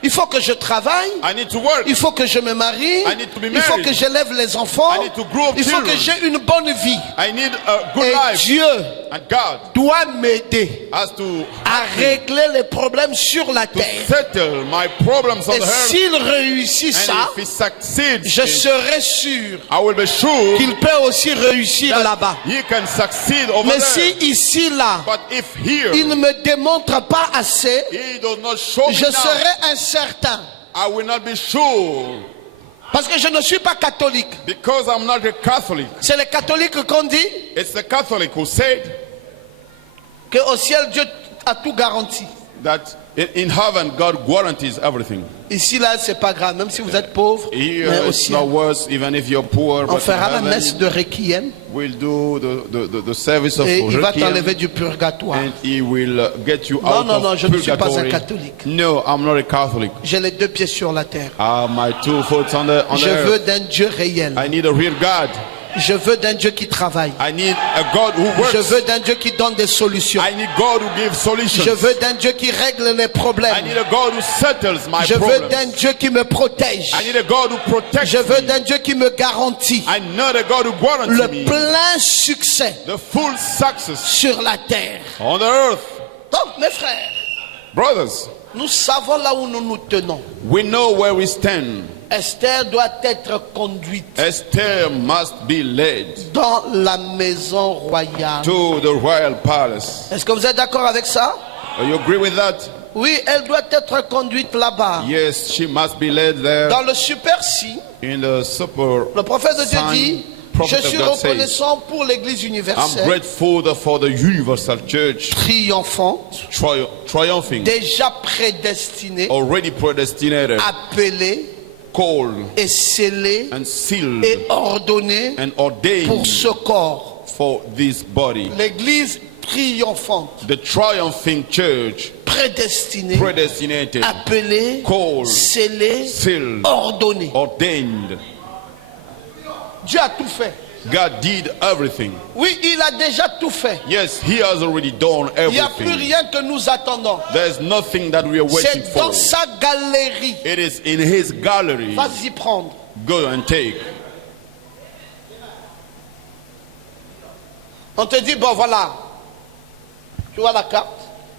Il faut que je travaille. I need to work. Il faut que je me marie. I need to be Il faut married. que j'élève les enfants. I need to grow up Il faut que children. j'ai une bonne vie. I need a good Et life. Dieu And God doit m'aider has to à régler les problèmes sur la terre. settle my problems on Et the earth. s'il réussit And ça, if he succeeds, je serai sûr I will be sure qu'il peut aussi réussir là-bas. he can succeed over Mais there. si ici, là, But if here il ne me démontre pas assez, he does not show me je now, serai incertain. I will not be sure Parce que je ne suis pas catholique. because I'm not a Catholic. C'est les catholiques qu'on dit It's the Catholic who said qu'au ciel, Dieu a tout garanti. that in heaven God guarantees everything. Ici, là, c'est pas grave. Même si vous êtes pauvre, Here mais au it's ciel, not worse even if you're poor. on But in fera la messe heaven de Requiem we'll do the service of et il va Requiem, t'enlever du purgatoire. and he will get you Non, out non, non, of je ne suis pas un purgatory. catholique. No, I'm not a Catholic. J'ai les deux pieds sur la terre. I have my 2 foot on the Je veux earth. d'un Dieu réel. I need a real God. Je veux d'un Dieu qui travaille. I need a God who works. Je veux d'un Dieu qui donne des solutions. I need God who gives solutions. Je veux d'un Dieu qui règle les I problèmes. need a God who settles my Je veux problems. d'un Dieu qui me protège. I need a God who protects Je veux me. d'un Dieu qui me garantit I need a God who guarantees le me plein succès the full success sur la terre. on the earth. Donc, mes frères, Brothers, nous savons là où nous nous tenons. we know where we stand. Esther doit être conduite Esther must be led dans la maison royale. to the royal palace. Est-ce que vous êtes d'accord avec ça? You agree with that? Oui, elle doit être conduite là-bas. Yes, she must be led there Dans le super si, in the super. le prophète de Dieu sign. dit, Prophet je suis of God says, reconnaissant pour l'église I'm universelle, grateful for the universal church triomphante, triumphing, déjà prédestinée, already predestinated, appelée called et scellée and sealed et ordonnée and ordained pour ce corps. for this body. L'église triomphante, The triumphing church, prédestinée, predestinated, appelée, called, scellée, sealed, ordonnée. ordained. Dieu a tout fait. God did everything. Oui, il a déjà tout fait. Yes, he has already done Il n'y a plus everything. rien que nous attendons. There's nothing that we are waiting C'est for. dans sa galerie. It is in his gallery. Vas-y prendre. Go and take. On te dit, bon voilà. Tu vois la carte?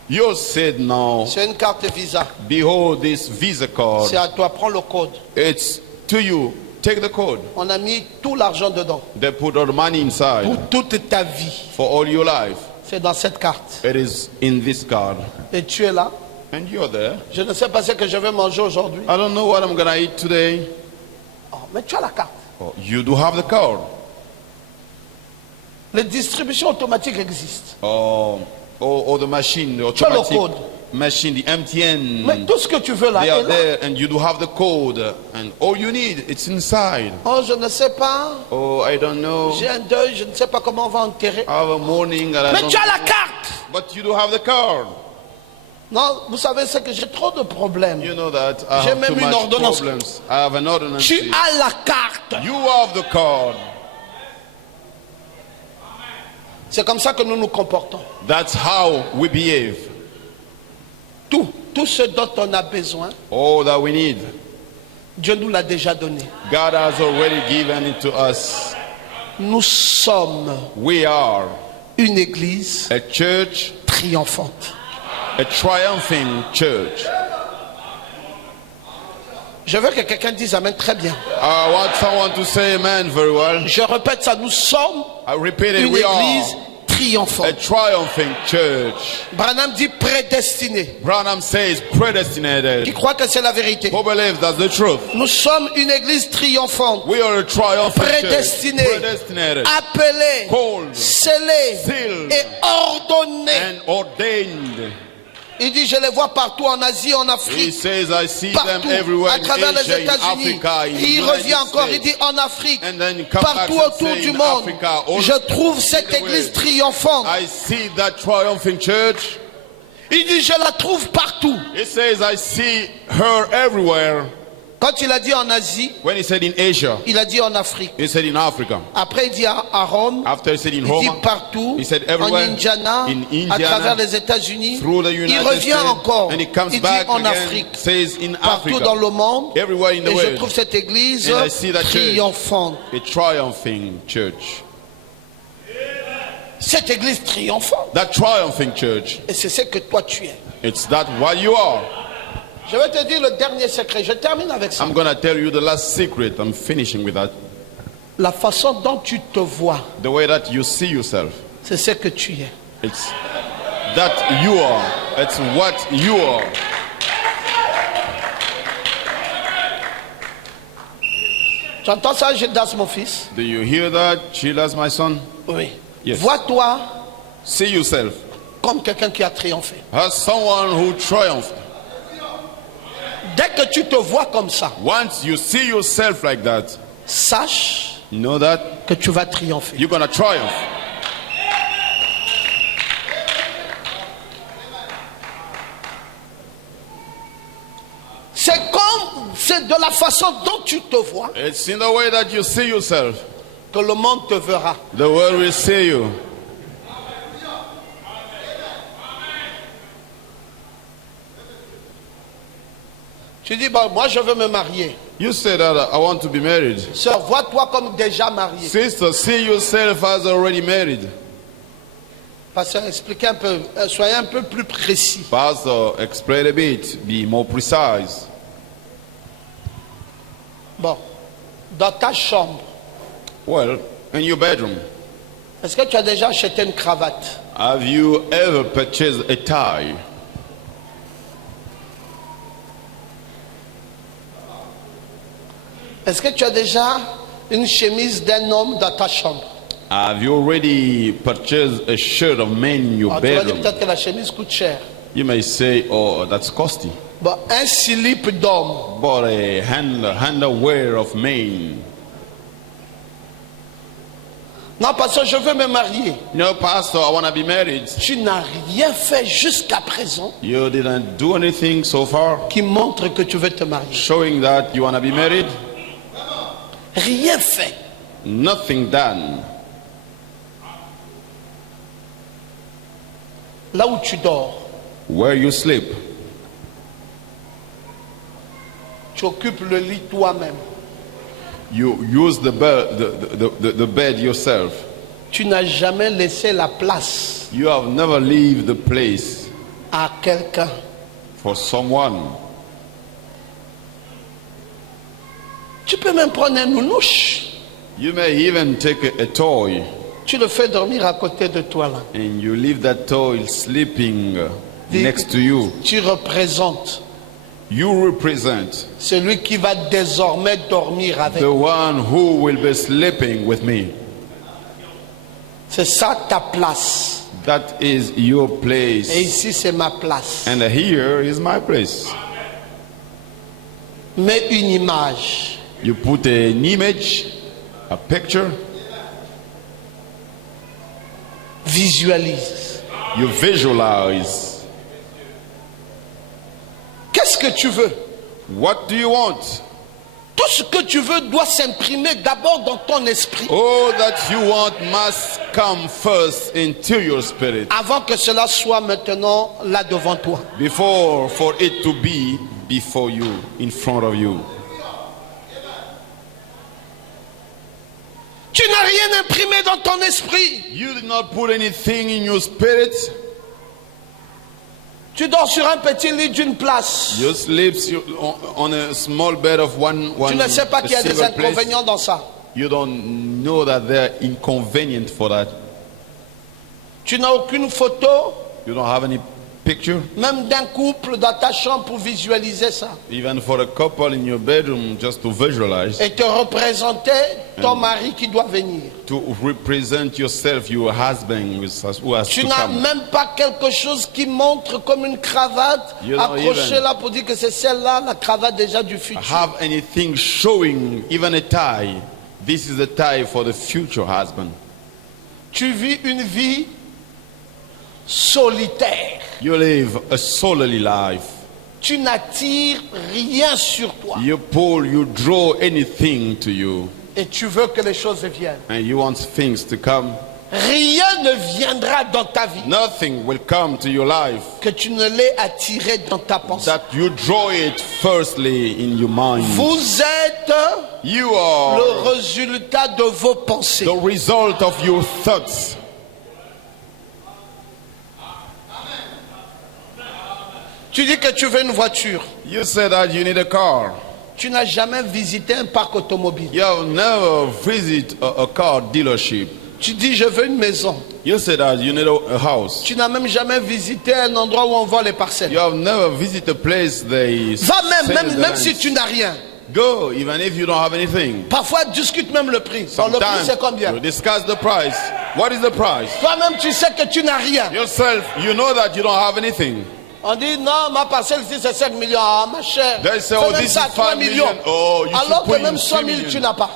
You said now, C'est une carte Visa. behold this Visa card. C'est à toi, prends le code. It's to you. Take the code. On a mis tout l'argent dedans. They put all the money inside Pour toute ta vie. for all your life. C'est dans cette carte. It is in this card. Et tu es là. And you're there. Je ne sais pas ce que je vais manger aujourd'hui. I don't know what I'm going to eat today. Oh, mais tu as la carte. Oh, you do have the card. Les distributions automatiques existent. Oh, the machine, the Tu as le automatic code. machine, the MTN. Mais tout ce que tu veux là They est are là. there, and you do have the code, and all you need, it's inside. Oh, je ne sais pas. Oh, I don't know. J'ai un deuil, je ne sais pas comment on va enterrer. I have a morning, and I Mais don't tu as la know. carte. But you do have the card. Non, vous savez, c'est que j'ai trop de problèmes. You know that I J'ai have même too une much ordonnance. problems. I have an ordinance. Tu as la carte. You have the card. C'est comme ça que nous nous comportons. That's how we behave. Tout ce dont on a besoin, All that we need, Dieu nous l'a déjà donné. God has already given it to us. Nous sommes We are une église a church, triomphante. a triumphing church. Je veux que quelqu'un dise Amen très bien. I want someone to say amen very well. Je répète ça, nous sommes I repeat it, une we église are triomphante. a triumphing church. Branham dit prédestiné. Branham says Qui predestinated. croit que c'est la vérité. Who believes that's the truth? Nous sommes une église triomphante. We are a triumphant church. Prédestiné, Predestinated appelé, called, scellé sealed, et ordonné. and ordained. Il dit je les vois partout en Asie, en He Afrique, says, I see them partout, everywhere à in travers les Asia, in États-Unis. Africa, in Il United revient encore, il States. dit en Afrique, And then he comes partout back and autour say du in monde. Africa, all Je trouve cette everywhere. église triomphante. I see that triumphing church. Il dit je la trouve partout. He says, I see her everywhere. Quand il a dit en Asie, When he said in Asia, il a dit en Afrique. he said in Africa. Après il dit à Rome, After he said in il dit Roma, partout, he said en everywhere, Indiana, in à Indiana, travers les États-Unis. through the Il United revient States, encore, and he comes il dit back en again, Afrique, says in partout Africa, dans le monde. everywhere in the Et je world, trouve cette église and I see that church. triomphante. a triumphing church. Cette église triomphante. That triumphing church, Et c'est ce que toi tu es. it's that what you are. Je vais te dire le dernier secret. Je termine avec ça. I'm going to tell you the last secret. I'm finishing with that. La façon dont tu te vois, The way that you see yourself, c'est ce que tu es. it's that you are. It's what you are. Tu entends ça, Gildas, mon fils? Do you hear that, Chilas, my son? Oui. Yes. Vois-toi See yourself comme quelqu'un qui a triomphé. as someone who triumphed. Dès que tu te vois comme ça, Once you see yourself like that, sache know that que tu vas triompher. you're going to triumph. C'est de la façon dont tu te vois It's in the way that you see yourself. que le monde te verra. The world will see you. Tu dis, bon, moi je veux me marier. You say that I want to be married. Sœur, vois-toi comme déjà mariée. Sister, see yourself as already married. Pasteur, expliquez un peu, soyez un peu plus précis. Pastor, explain a bit, be more precise. Bon, dans ta chambre, Well, in your bedroom, est-ce que tu as déjà acheté une cravate? have you ever purchased a tie? Est-ce que tu as déjà une chemise d'un homme dans ta chambre? Have you already purchased a shirt of men in your Alors, tu vas dire bedroom? peut-être que la chemise coûte cher. You may say, oh, that's costly. Bon, un slip d'homme, But a underwear of men. non, parce que je veux me marier. No, Pastor, I want to be married. Tu n'as rien fait jusqu'à présent You didn't do anything so far qui montre que tu veux te marier. showing that you want to be married. Rien fait. Nothing done. Là où tu dors, Where you sleep, tu occupes le lit toi-même. you use the bed yourself. Tu n'as jamais laissé la place You have never leave the place à quelqu'un. for someone. Tu peux même prendre un nounouche. You may even take a toy Tu le fais dormir à côté de toi là. and you leave that toy sleeping Dis- next to you. Tu représentes You represent celui qui va désormais dormir avec. the one who will be sleeping with me. C'est ça ta place. That is your Et place. ici, c'est ma place. And here is my place. Mets une image. You put an image, a picture, Visualise. you visualize. Qu'est-ce que tu veux? What do you want? Tout ce que tu veux doit s'imprimer d'abord dans ton esprit. All that you want must come first into your spirit Avant que cela soit maintenant là devant toi. before for it to be before you, in front of you. Tu n'as rien imprimé dans ton esprit. You did not put anything in your spirit. Tu dors sur un petit lit d'une place. You sleep on a small bed of one Tu ne sais pas a qu'il y a des single place. inconvénients dans ça. You don't know that there are inconvenient for that. Tu n'as aucune photo, You don't have any picture. même d'un couple dans ta chambre pour visualiser ça. Even for a couple in your bedroom, just to visualize, Et te représenter ton mari qui doit venir. to represent yourself, your husband who has Tu to n'as come. même pas quelque chose qui montre comme une cravate You don't accrochée even là pour dire que c'est celle-là, la cravate déjà du futur. Have anything showing, even a tie. This is a tie for the future husband. Tu vis une vie solitaire. You live a solitary life. Tu n'attires rien sur toi. You pull, you draw anything to you, Et tu veux que les choses viennent. and you want things to come. Rien ne viendra dans ta vie Nothing will come to your life que tu ne l'aies attiré dans ta pensée. that you draw it firstly in your mind. Vous êtes You are le résultat de vos pensées. the result of your thoughts. Tu dis que tu veux une voiture. You say that you need a car. Tu n'as jamais visité un parc automobile. You have never visited a car dealership. Tu dis je veux une maison. You say that you need a house. Tu n'as même jamais visité un endroit où on vend les parcelles. You have never visited a place they Va sell the même lands. si tu n'as rien. Go, even if you don't have anything. Parfois discute même le prix. Bon, le prix Sometimes c'est combien? you discuss the price. What is the price? Toi-même tu sais que tu n'as rien. Yourself, you know that you don't have anything. On dit non, ma parcelle ici c'est 5 millions. Ah, ma chère. They say, Fais oh, même this ça is 3 5 millions. million. Oh, you Alors should que put même in 100 3 000 tu million. n'as pas.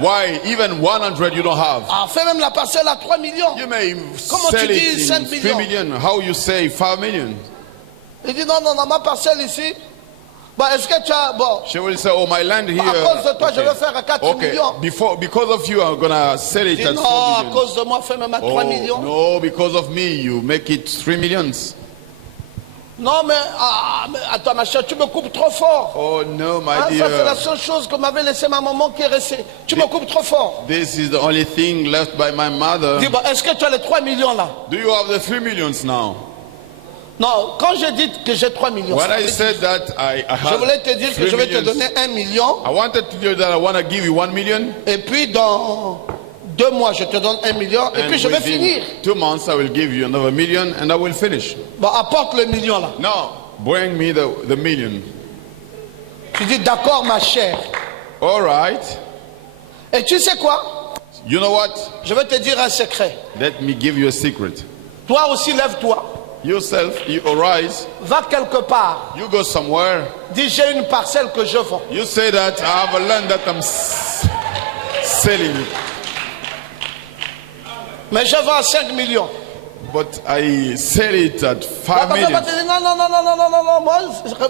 Why? Even 100 you don't have. Ah, fais même la parcelle à 3 millions. You may Comment sell tu dis it 5 in 3 millions? million. How you say 5 million? Il dit non, ma parcelle ici. Bon, est-ce que tu as. Bon, She will say, oh, my land here. à cause de toi, je okay. veux faire à 4 Okay, millions. because of you, I'm gonna sell Il it dit at non, 4 à million. cause de moi, fais même à 3 Oh, millions. no, because of me, you make it 3 millions. Non, mais attends, ma chère, tu me coupes trop fort. Oh, no, my Ah, ça, c'est la dear. seule chose que m'avait laissé ma maman qui est restée. Tu me coupes trop fort. This is the only thing left by my mother. Dis, bon, est-ce que tu as les 3 millions là? Do you have the 3 millions now? Non, quand j'ai dit que j'ai 3 millions, When ça I veut said dire- that I je have voulais te dire que 3 je vais te millions, donner 1 million. I wanted to tell you that I want to give you 1 million. Et puis dans 2 mois, je te donne 1 million. Et And puis je vais within finir. 2 months, I will give you another million and I will finish. Bon, apporte le million là. Now, bring me the million. Tu dis d'accord, ma chère. All right. Et tu sais quoi? You know what? Je vais te dire un secret. Let me give you a secret. Toi aussi, lève-toi. Yourself, you arise, Va quelque part. you go somewhere. Dis j'ai une parcelle que je vends. You say that I have a land that I'm selling, Mais je vends à 5 millions. but I sell it at 5 Papa million. te dit non. Moi,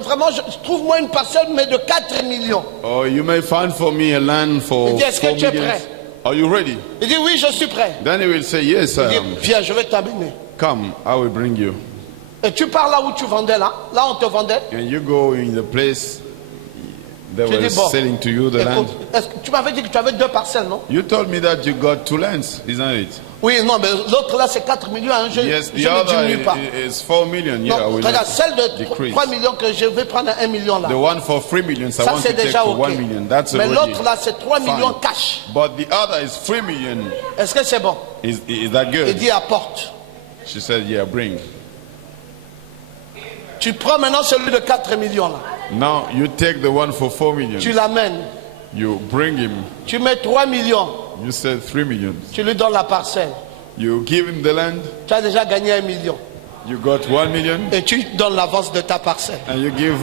vraiment, trouve-moi une parcelle, mais de 4 millions. Oh, you may find for me a land for Il dit, est-ce que 4 tu es million. prêt? Are you ready? Il dit oui, je suis prêt. Then he will say, yes, I Il dit am. viens, je vais t'amener. Come, I will bring you. Et tu pars là où tu vendais là. Là, on te vendait. And you go in the place they Tu were dis bon. selling to you the land. Écoute, est-ce que tu m'avais dit que tu avais 2 parcelles, non? You told me that you got 2 lands, isn't it? Oui, non, mais l'autre là, c'est 4 millions. Hein. Je Yes, the ne other diminue pas. is 4 million. Yeah, I Non, will regarde, not celle de decrease. 3 millions que je vais prendre à 1 million là. The one for 3 million, I Ça, want to c'est take déjà for OK. 1 million. That's Mais already l'autre là, c'est 3 fine. millions cash. But the other is 3 million. Est-ce que c'est bon? Is that Il good? dit apporte. She said, yeah, bring. Tu prends maintenant celui de 4 millions là. Now you take the one for 4 million. Tu l'amènes. You bring him. Tu mets 3 millions. You said 3 million. Tu lui donnes la parcelle. You give him the land, Tu as déjà gagné 1 million. you got 1 million, Et tu donnes l'avance de ta parcelle. and you give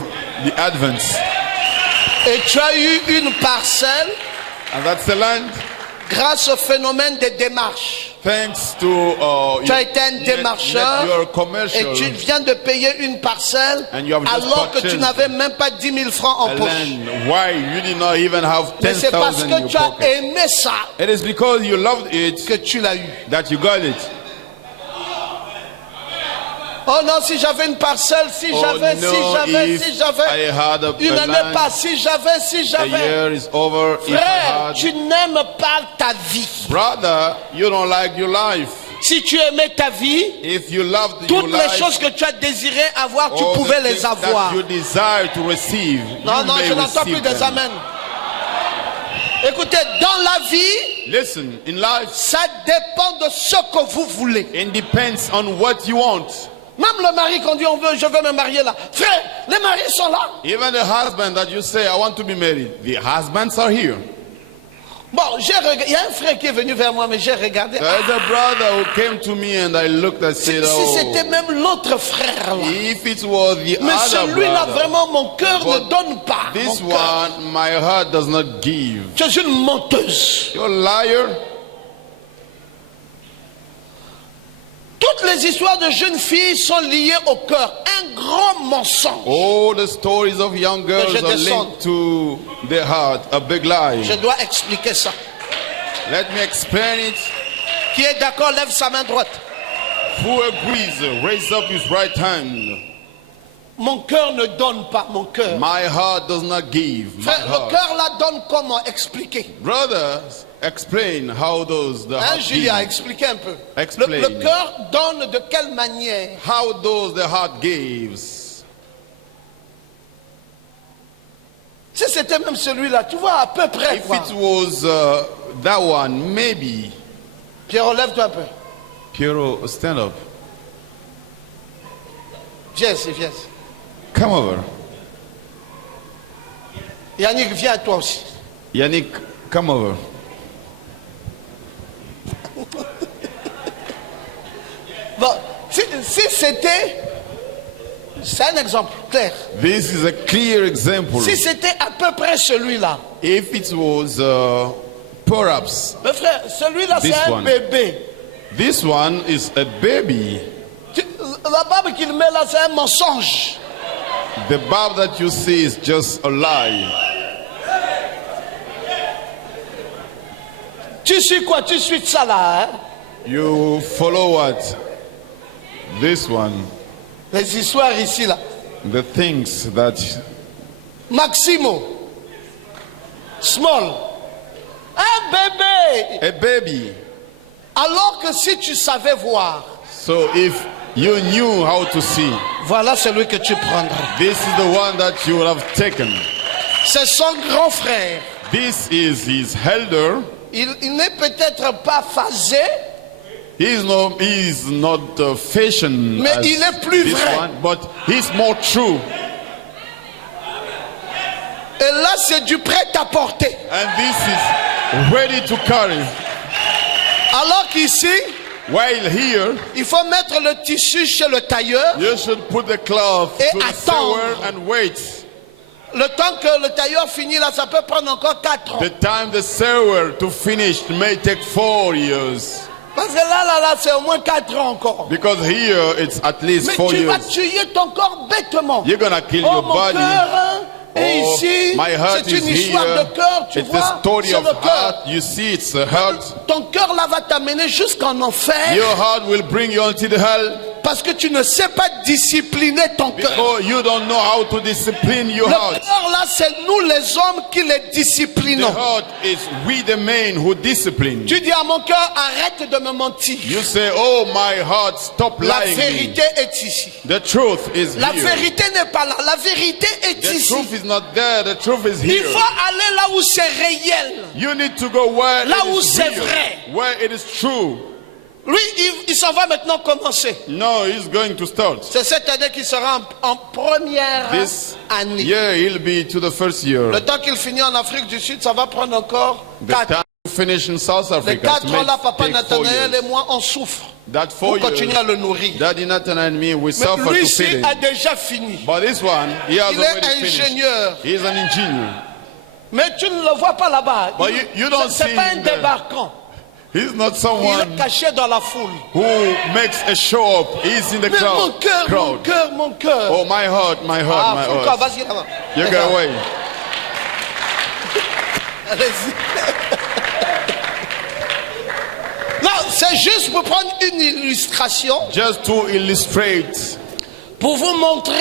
the advance. Et tu as eu une parcelle And that's the land. grâce au phénomène des démarches. Thanks to Tu as été un démarcheur your et commercial tu viens de payer une parcelle And you have just alors que tu purchased n'avais même pas 10 000 francs en poche. land. Why you did not even have Mais c'est parce 10,000 in que your tu as pocket? aimé ça It is because you loved it que tu l'as eu. that you got it. Oh non, si j'avais une parcelle, si j'avais, no, si if j'avais. I had Une a année land, pas, si j'avais, si the j'avais. year is over. If I Frère, had, tu n'aimes pas ta vie. brother, you don't like your life. Si tu aimais ta vie, If you loved toutes your les life, choses que tu as désiré avoir, tu all the pouvais les things avoir. that you desire to receive, Non, you non, may je n'entends plus receive des them. amens. Écoutez, dans la vie, Listen, in life, ça dépend de ce que vous voulez. it depends on what you want. Même le mari, quand dit je veux me marier là. Frère, les maris sont là. Even the husband that you say, I want to be married, the husbands are here. Bon, il y a un frère qui est venu vers moi, mais j'ai regardé. There's a brother who came to me and I looked and said, Si oh, c'était même l'autre frère là. if it was the Mais other celui-là, brother, vraiment, mon cœur ne But donne pas. this Mon cœur. one, my heart does not give. Tu es une menteuse. You're a liar. Toutes les histoires de jeunes filles sont liées au cœur. Un grand mensonge. All the stories of young girls je are descends. linked to the heart, a big lie. Je dois expliquer ça. Let me explain it. Qui est d'accord, lève sa main droite. Who agrees? Raise up his right hand. Mon cœur ne donne pas, mon cœur. My heart does not give. My Frère, le heart. cœur là donne comment expliquer. Brothers, explain how does the Hein, heart Julia, give? expliquez un peu. Explain. Le cœur donne de quelle manière? How does the heart gives? Si c'était même celui-là, tu vois à peu près If quoi. it was that one, maybe. Pierrot, lève-toi un peu. Piero, stand up. Viens ici, viens. Come over. Yannick, viens à toi aussi. Yannick, come over. Bon, si c'était... C'est un exemple clair. This is a clear example. Si c'était à peu près celui-là. If it was perhaps Mais frère, celui-là c'est This un one. bébé. this one is a baby. La barbe qu'il met là c'est un mensonge. The barb that you see is just a lie. Tu suis quoi? Tu suis ça là, hein? You follow what? This one. Les histoires ici là. The things that Maximo. Small. Un bébé. a baby. Alors que si tu savais voir, So if you knew how to see, voilà celui que tu prendrais. this is the one that you would have taken. C'est son grand frère. This is his elder. Il n'est peut-être pas phasé, He's not fashion Mais as il est plus this vrai. one, but he's more true. et là c'est du prêt-à-porter. And this is ready to carry. Alors qu'ici, While here, il faut mettre le tissu chez le tailleur. you should put the cloth Et to the attendre. sewer and wait. Le temps que le tailleur finit là, ça peut prendre encore 4 ans. The time the sewer to finish may take 4 years. Parce que là, c'est au moins 4 ans encore. Because here it's at least Mais 4 tu vas years. tuer ton corps bêtement. You're gonna kill Oh your mon body. cœur, hein, et Oh, ici, my heart c'est une is histoire here. de cœur, tu It's vois. a story C'est of le cœur. heart. You see, it's a heart. Ton cœur là va t'amener jusqu'en enfer. Your heart will bring you unto the hell Parce que tu ne sais pas discipliner ton cœur. because you don't know how to discipline your Le heart. cœur là, c'est nous les hommes qui les The disciplinons. heart is we the men who discipline. Tu dis à mon cœur, arrête de me mentir. You say, oh my heart, stop La lying. vérité est ici. The truth is La here. vérité n'est pas là. La vérité est The ici. truth is not there. The truth is Il here. faut aller là où c'est réel. You need to go where Là it où is c'est real, vrai. where it is true. Lui, il s'en va maintenant commencer. No, he's going to start. C'est cette année qu'il sera en première This année. year he'll be to the first year. Le temps qu'il finit en Afrique du Sud, ça va prendre encore The 4 time finish in South Les Africa. 4 ans là, papa Take 4 Nathanaël et years. moi, on souffre. That Pour 4 continuer à years, le nourrir. Daddy Nathan and me, we Mais suffer to lui-ci feed a him. déjà fini. But this one, he has Il est already finished. ingénieur. He is an engineer. Mais tu ne le vois pas là-bas. But you don't C'est see pas un him there. débarquant. He's not Il someone est caché dans la foule. who makes a show up. He's in the Mais mon crowd. cœur, mon cœur, mon cœur. Oh, my heart, my heart, Ah, my pourquoi? heart. Vas-y là-bas. You get away. Allez-y. Non, c'est juste pour prendre une illustration, Just to illustrate pour vous montrer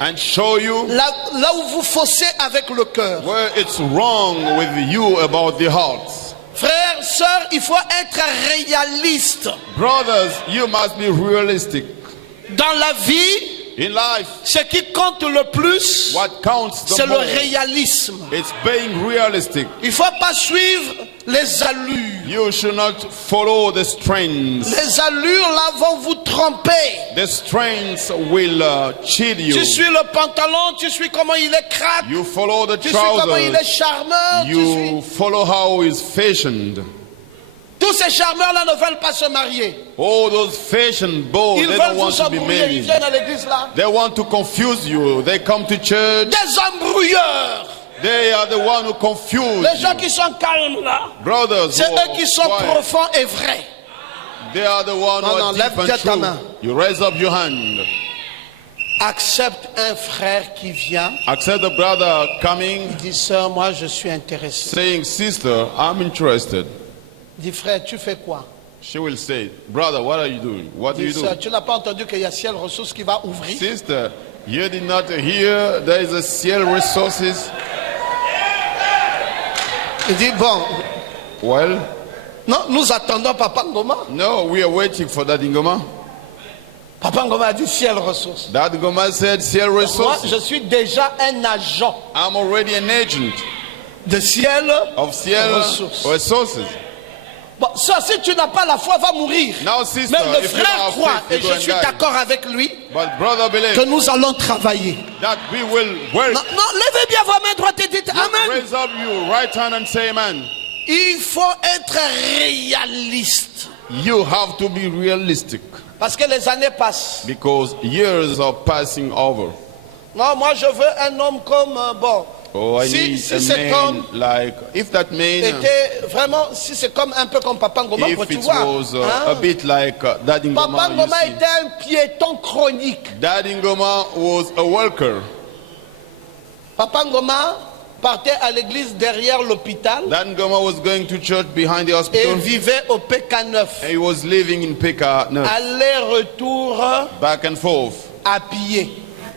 and show you là où vous faussez avec le cœur. where it's wrong with you about the heart. Frères, sœurs, il faut être réaliste. Brothers, you must be realistic. Dans la vie, In life, ce qui compte le plus, what counts the c'est le most, réalisme. it's being realistic. Il ne faut pas suivre les allures. You should not follow the trends. Les allures là vont vous tromper. The trends will cheat you. Tu suis le pantalon, tu suis comment il est craque, You follow the tu suis comment il est trousers. charmeur, tu suis... You follow how he's fashioned. Tous ces charmeurs-là ne veulent pas se marier. All those fashion boys, Ils they veulent don't vous want to be embrouiller. Ils married. viennent à l'église là. They want to confuse you. They come to church. Des embrouilleurs. They are the one who confuse Les gens you. qui sont calmes là. Brothers, C'est who eux are qui sont quiet, profonds et vrais. they are the one who Non, are non, deep lève bien and ta true. main. You raise up your hand. Accepte un frère qui vient. Accept the brother coming, Il dit, sœur, moi je suis intéressé. saying, sister, I'm interested. Il dit, frère, tu fais quoi? She will say, brother, what are you doing? What do Il you dit, do? sœur, tu n'as pas entendu qu'il y a Ciel Ressources qui va ouvrir? Sister, you did not hear there is a Ciel Resources? Il dit, bon, Well, non, nous attendons Papa Ngoma. no, we are waiting for that Ngoma. Papa Ngoma a dit Ciel Ressources. That Ngoma said Ciel Moi, Resources. je suis déjà un agent I'm already an agent de Ciel of Ciel Ressources. Resources. Bon, ça, si tu n'as pas la foi, va mourir. Now, sister, Mais le if you don't frère have croit, faith, et you je go suis and die. d'accord avec lui, But brother, believe que nous allons travailler. that we will work. Non, non, levez bien vos mains droites et dites Amen. Raise up your right hand and say amen. Il faut être réaliste. You have to be realistic Parce que les années passent. because years are passing over. Non, moi je veux un homme comme, bon, Oh, I si, need si a cet man homme like, if that man, était vraiment, si c'est comme un peu comme Papa Ngoma, if tu it vois. was hein. a bit like Daddy Papa Ngoma, Ngoma you see. était un piéton chronique. Daddy Ngoma was a worker. Papa Ngoma partait à l'église derrière l'hôpital Daddy Ngoma was going to church behind the et hospital. vivait au PK9. He was living in Pekka, no, Aller-retour back and forth à pied.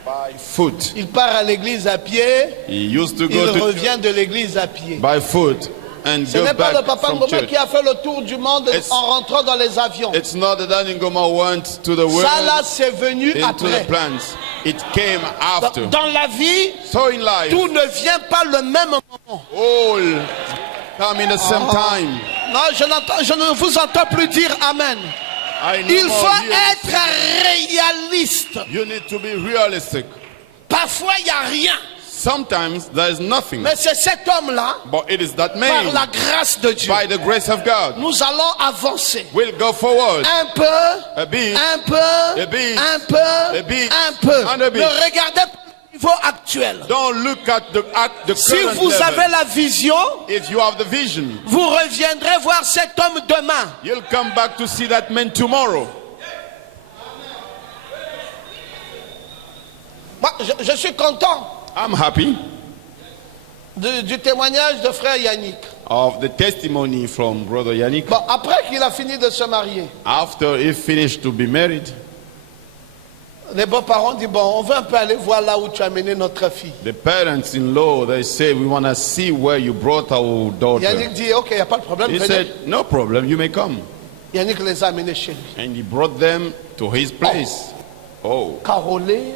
by foot. Il part à l'église à pied, He used to il go to revient de l'église à pied. by foot and Ce go n'est pas back le Papa from Ngoma church. qui a fait le tour du monde It's- en rentrant dans les avions. It's not that Daddy Ngoma went to the world, Ça là, c'est venu into après. the plans. It came after. Dans la vie, So in life, tout ne vient pas le même moment. all come in the same time. Non, je ne vous entends plus dire Amen. I no Il more faut hear être réaliste. You need to be realistic. Parfois, il n'y a rien. Sometimes there is nothing, Mais c'est cet homme-là, but it is that par man, la grâce de Dieu, by the grace of God, nous allons avancer. will go forward Un peu, a bit, un peu, a bit, un peu, a bit, un peu. and a bit. Ne regardez pas le niveau actuel. Don't look at the Si current vous level. avez la vision, If you have the vision, vous reviendrez voir cet homme demain. you'll come back to see that man tomorrow. Moi, je suis content I'm happy du témoignage de frère Yannick. of the testimony from Brother Yannick. Bon, après qu'il a fini de se marier, After he finished to be married, les beaux-parents disent, bon, on veut un peu aller voir là où tu as mené notre fille. the parents-in-law, they say, we want to see where you brought our daughter. Yannick dit, ok, il n'y a pas de problème, He venez. said, no problem, you may come. Yannick les a amenés chez lui. And he brought them to his place. Oh, Carolé,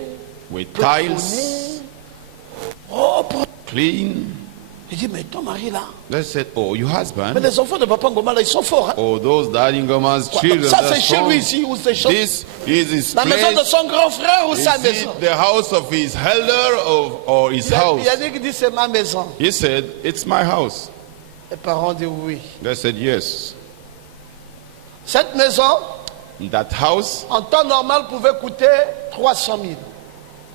with tiles, pétronné, propre. clean. Il dit, mais ton mari là. They said, oh, your Mais husband. les enfants de Papa Ngoma là, ils sont forts. Hein? Oh, those Daddy Ngoma's Quoi, children. ça they're c'est chez strong. lui ici, ou c'est chez This is his la maison de place. son grand frère ou Is sa maison. it the house of his elder or his house? Yannick dit, c'est ma maison. He said, it's my house. Les parents disent oui. They said yes. Cette maison, That house, en temps normal, pouvait coûter 300 000.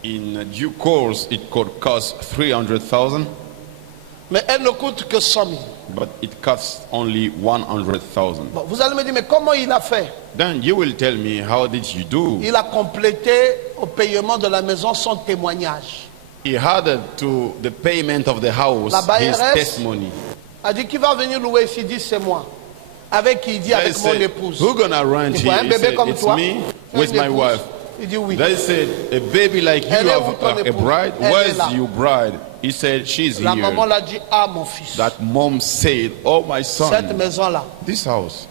in due course, it could cost 300,000, Mais elle ne coûte que 100 000. but it costs only 100,000. Bon, vous allez me dire, mais comment il a fait? Then you will tell me, how did you do? Il a complété au paiement de la maison son témoignage. He added to the payment of the house La his bailleresse testimony. a dit, qui va venir louer ici? Il dit, c'est moi. Avec qui? Il dit, They avec mon said, épouse. who gonna rent Il voit here? un He bébé said, comme it's toi. me Une with my épouse. wife. Il dit oui. They said, a baby like you Elle est où have ton a épouse? bride? Elle est Where's là. your bride? He said, she's La maman here. l'a dit, ah mon fils, That mom said, oh my cette son, maison-là, this house,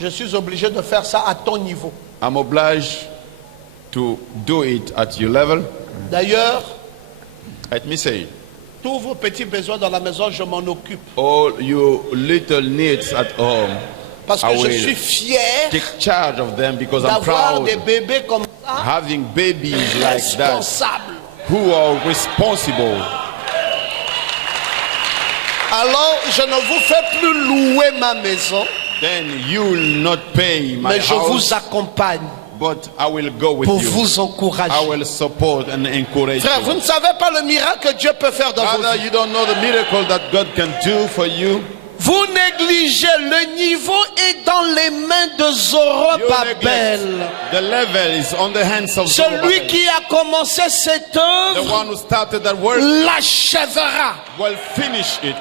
je suis obligé de faire ça à ton niveau. I'm obliged to do it at your level. D'ailleurs, Let me say, tous vos petits besoins dans la maison, je m'en occupe. all your little needs at home, Parce I que je will suis fier take charge of them because I'm d'avoir proud des bébés comme ça, having babies like that responsables. who are responsible. Alors, je ne vous fais plus louer ma maison, Then you will not pay my mais je house, vous accompagne but I will go with pour you. vous encourager. I will support and encourage Frère, vous you. ne savez pas le miracle que Dieu peut faire dans vos Brother, vies. you don't know the miracle that God can do for you. Vous négligez, le niveau est dans les mains de You Zorobabel. neglect. The level is on the hands of Celui Zerubbabel. qui a commencé cette The œuvre one who started that work l'achèvera. will finish it.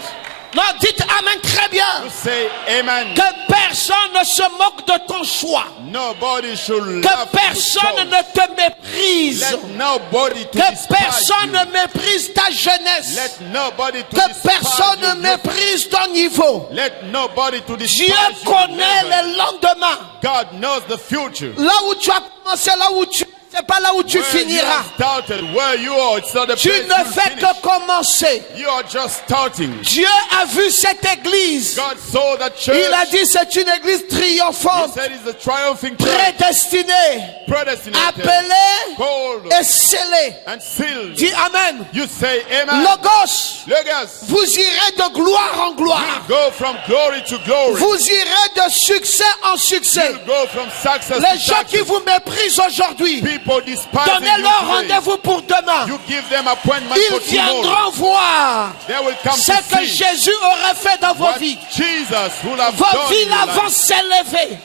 Non, dites Amen très bien. You say amen. Que personne ne se moque de ton choix. Nobody should Que laugh personne at your ne te méprise. choice. Let nobody to Que despise personne you. ne méprise ta jeunesse. Let nobody to Que despise personne your ne youth. méprise ton niveau. Let nobody to despise Dieu your connaît level. le lendemain. God knows the future. Là où tu as commencé, là où tu c'est pas là où tu Where you finiras. have started, where you are, it's not the Tu place ne you'll fais finish. que commencer. You are just starting. Dieu a vu cette église. God saw that church. Il a dit c'est une église He triomphante, said it's a triumphing church, prédestinée, predestinated, appelée called, et scellée. and sealed. Dis Amen. You say amen. Logos, Logos, vous irez de gloire en gloire. you go from glory to glory. Vous irez de succès en succès. You go from success Les to gens qui success. vous méprisent aujourd'hui, People despise donnez-leur you today. rendez-vous pour demain. You give them appointment Ils for tomorrow. viendront voir They will come ce to que see Jésus aurait fait dans vos what vies. Jesus will have Vos done vies in your là vont life. s'élever.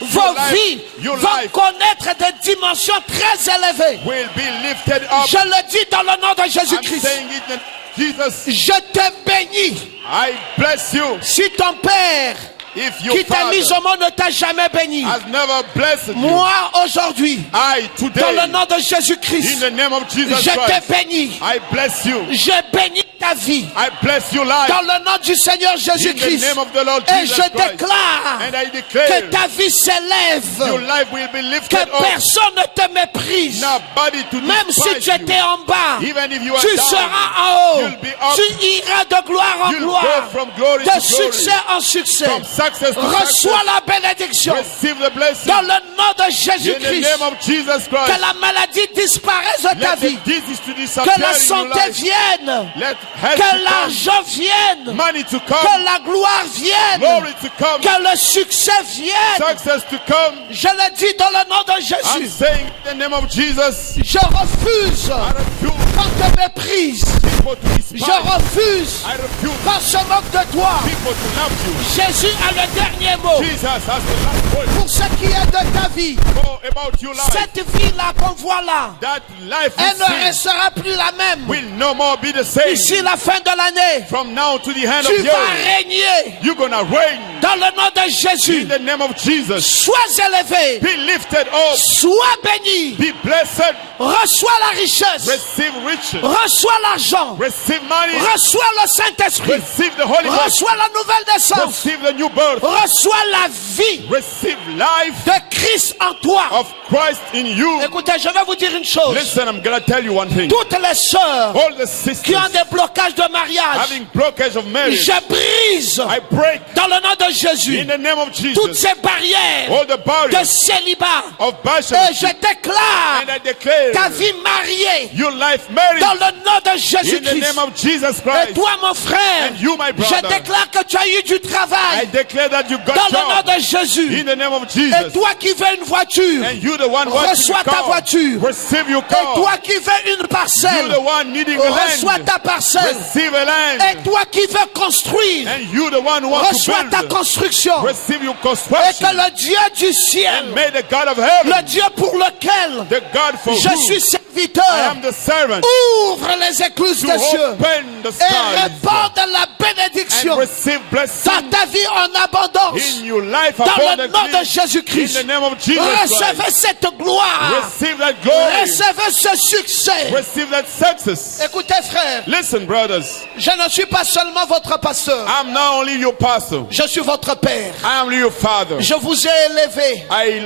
Vos life- vies your vont life connaître des dimensions très élevées. Will be lifted up. Je le dis dans le nom de I'm Jésus-Christ. saying it in Jesus. Je te bénis. I bless you. Si ton père If your qui t'a mis father au monde ne t'a jamais béni, has never blessed you, moi aujourd'hui, I dans today, le nom de in Jésus-Christ, the name of Jesus je te Christ, bénis. I bless you. Je bénis ta vie. I bless your life. Dans le nom du Seigneur In the Jésus-Christ. name of the Lord Et Jesus je Christ. déclare And I que declare ta vie your s'élève. life will be Que lifted up. personne ne te méprise. Nobody to Même si despise tu étais you. en bas, Even if you are tu down, seras en haut. you'll be up. Tu iras de gloire en You'll gloire. go from glory De to succès glory. en succès. From success to Reçois success. la bénédiction. Receive the blessing. Dans le nom de In the Jésus-Christ. name of Jesus Que Christ. la maladie disparaisse de ta Let vie. the disease to Que disappear la in your santé life. vienne. Let health Que to come. l'argent vienne. Money to Que come. la gloire vienne. Glory to come. Que le succès vienne. Success to come. Je le dis dans le nom de I'm Jésus. saying in the name of Jesus. Je refuse I refuse qu'on te méprise. people to despise. Je refuse I refuse qu'on se moque de toi. people to love you. Jésus a le dernier mot Jesus has the last word. pour ce qui est de ta vie. Go about your life. Cette vie-là qu'on voit là, That life elle ne we see restera plus la même. will no more be the same. D'ici la fin de l'année, From now to the end tu of the vas year, régner you're gonna reign dans le nom de in Jésus. the name of Jesus. Sois élevé, Be lifted up. sois béni, Be blessed. reçois la richesse, Receive riches. reçois l'argent, Receive money. reçois le Saint-Esprit, Receive the Holy Ghost. reçois la nouvelle naissance, Receive the new birth. reçois la vie Receive life de Christ en toi. of Christ in you. Écoutez, je vais vous dire une chose. Listen, I'm gonna tell you one thing. Toutes les sœurs All the qui ont sisters des blocages de mariage, having blockage of marriage, je brise I break dans le nom de Jésus in the name of toutes Jesus ces barrières all the de barriers célibat. of Et je bashing. déclare And I declare ta vie mariée your life married dans le nom de in the name Jésus-Christ. of Jesus Et Christ. toi, mon frère, And you, my je brother. déclare que tu as eu du I travail declare that you got dans le nom job de Jésus. in the name of Et Jesus. toi qui veux une voiture, And you the one wanting reçois the ta car. voiture. Receive your Et car. toi qui veux une You parcelle, the one needing a reçois land. ta parcelle. Receive a Et land. toi qui veux construire, And you the one who wants to reçois ta build. construction. Receive your Et construction. que le Dieu du ciel, And may the God of heaven, le Dieu pour lequel the God for je whom suis I serviteur, am the servant, ouvre les écluses to des cieux open the et skies répande la bénédiction and receive dans blessing ta vie en abondance. in your life Dans le nom de abundantly. In Jésus-Christ, the name of Jesus recevez Christ. cette gloire, Receive that glory. recevez ce succès. Receive that success. Écoutez, frère, Listen, brothers. je ne suis pas seulement votre pasteur, I'm not only your pastor. je suis votre père. I am your father. Je vous ai élevé I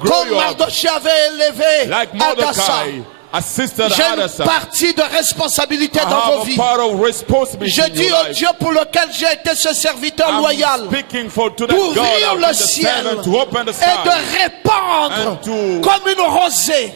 grow comme you up Mardochée avait élevé like Hadassa. Mordecai, assisted J'ai une Hadassah. partie de responsabilité I dans vos have a vies. part of responsibility Je in dis your au life. Dieu pour lequel j'ai été ce serviteur I'm loyal speaking for to that God d'ouvrir I've le been the ciel servant to open the et sky de répandre and to comme une rosée,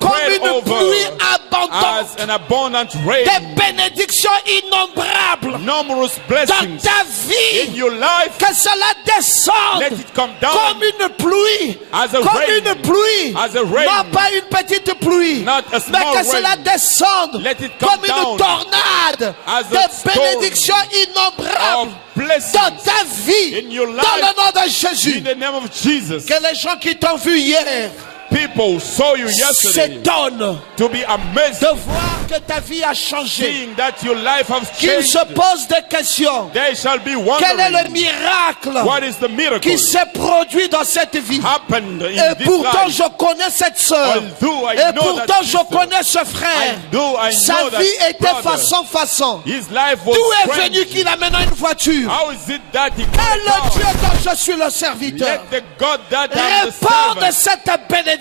comme spread une over pluie abondante, as an abundant rain, des bénédictions innombrables numerous dans blessings ta in vie, your life. que cela descende Let it come down comme une pluie, as a comme rain. une pluie, As a rain. non pas une petite pluie, Not a mais small que cela rain. descende Let it come comme une down tornade as a de storm bénédictions innombrables of blessings dans ta vie, in your dans life. le nom de In Jésus. the name of Jesus. Que les gens qui t'ont vu hier People saw you yesterday s'étonnent to be amazed de voir que ta vie a changé, seeing that your life has qu'ils changed. se posent des questions. They shall be Quel est le wondering miracle what is the miracle qui s'est produit dans cette vie? happened in Et this pourtant, life. je connais cette sœur. Although I Et know pourtant, that je sister, connais ce frère. although I Sa know that vie était brother, façon. his life was D'où est strange. venu qu'il a maintenant une voiture? How is it that he Et got le a Dieu car? dont je suis le serviteur Let the God that I'm the répande servant, cette bénédiction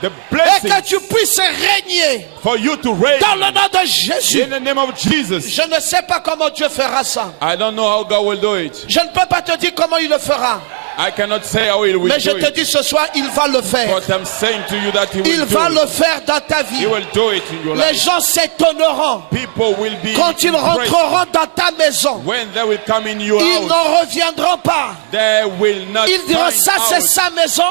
the et blessing que tu puisses régner for you to reign dans le nom de Jésus. in the name of Jesus. Je ne sais pas comment Dieu fera ça. I don't know how God will do it. Je ne peux pas te dire comment il le fera. I cannot say how he will Mais je do te it. dis ce soir, il va le faire. But I'm saying to you that he will Il do va it. le faire dans ta He vie. will do it in your Les life. gens s'étonneront People will be quand ils impressed rentreront dans ta maison. when they will come in your Ils house. n'en reviendront pas. They will not Ils diront, find ça c'est out. sa maison.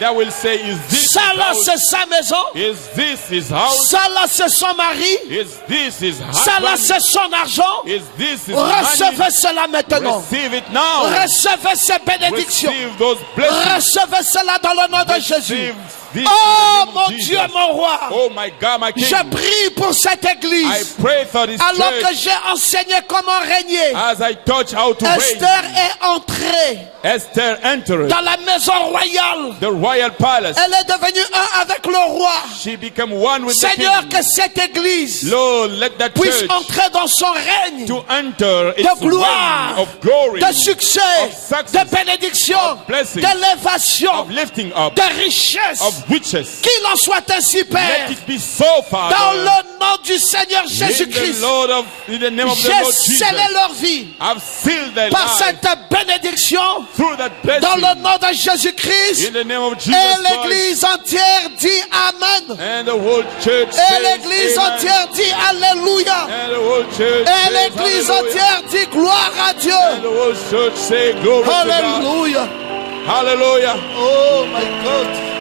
They will say, is this Ça his là house? c'est sa maison. Is this his house? Ça là c'est son mari. Is this his Ça là husband? c'est son argent. Is this his Recevez money? cela maintenant. Receive it now. Recevez ces bénédictions. Receive those blessings. Recevez cela dans le nom de Jésus. Receive this Oh in the mon name of Dieu, Jesus. mon roi. Oh my God, my King. Je prie pour cette I église. pray for this Alors que church j'ai enseigné comment régner. as I touch how to reign. Esther est entrée Esther entered dans la maison royale. the royal palace. Elle est devenue un avec le roi. She became one with Seigneur, the que king. cette église Lord, let that puisse church entrer dans son règne to enter its de gloire, reign of glory, de succès, of success, de bénédiction, of blessing, d'élévation, of lifting up, de richesse. of riches. Qu'il en soit ainsi, Père, Let it be so, dans Father. le nom du Seigneur In Jésus-Christ. the name of the J'ai Lord Jesus. scellé leur vie I've sealed their par lives cette bénédiction through that dans blessing. le nom de Jésus-Christ. In the name of Jesus Et Christ. l'église entière dit Amen. And the whole church Et says l'église amen. entière dit Alléluia. And the whole church Et says l'église hallelujah. entière dit gloire à Dieu. And the whole church say glory to God. Alléluia. Hallelujah. Oh my God.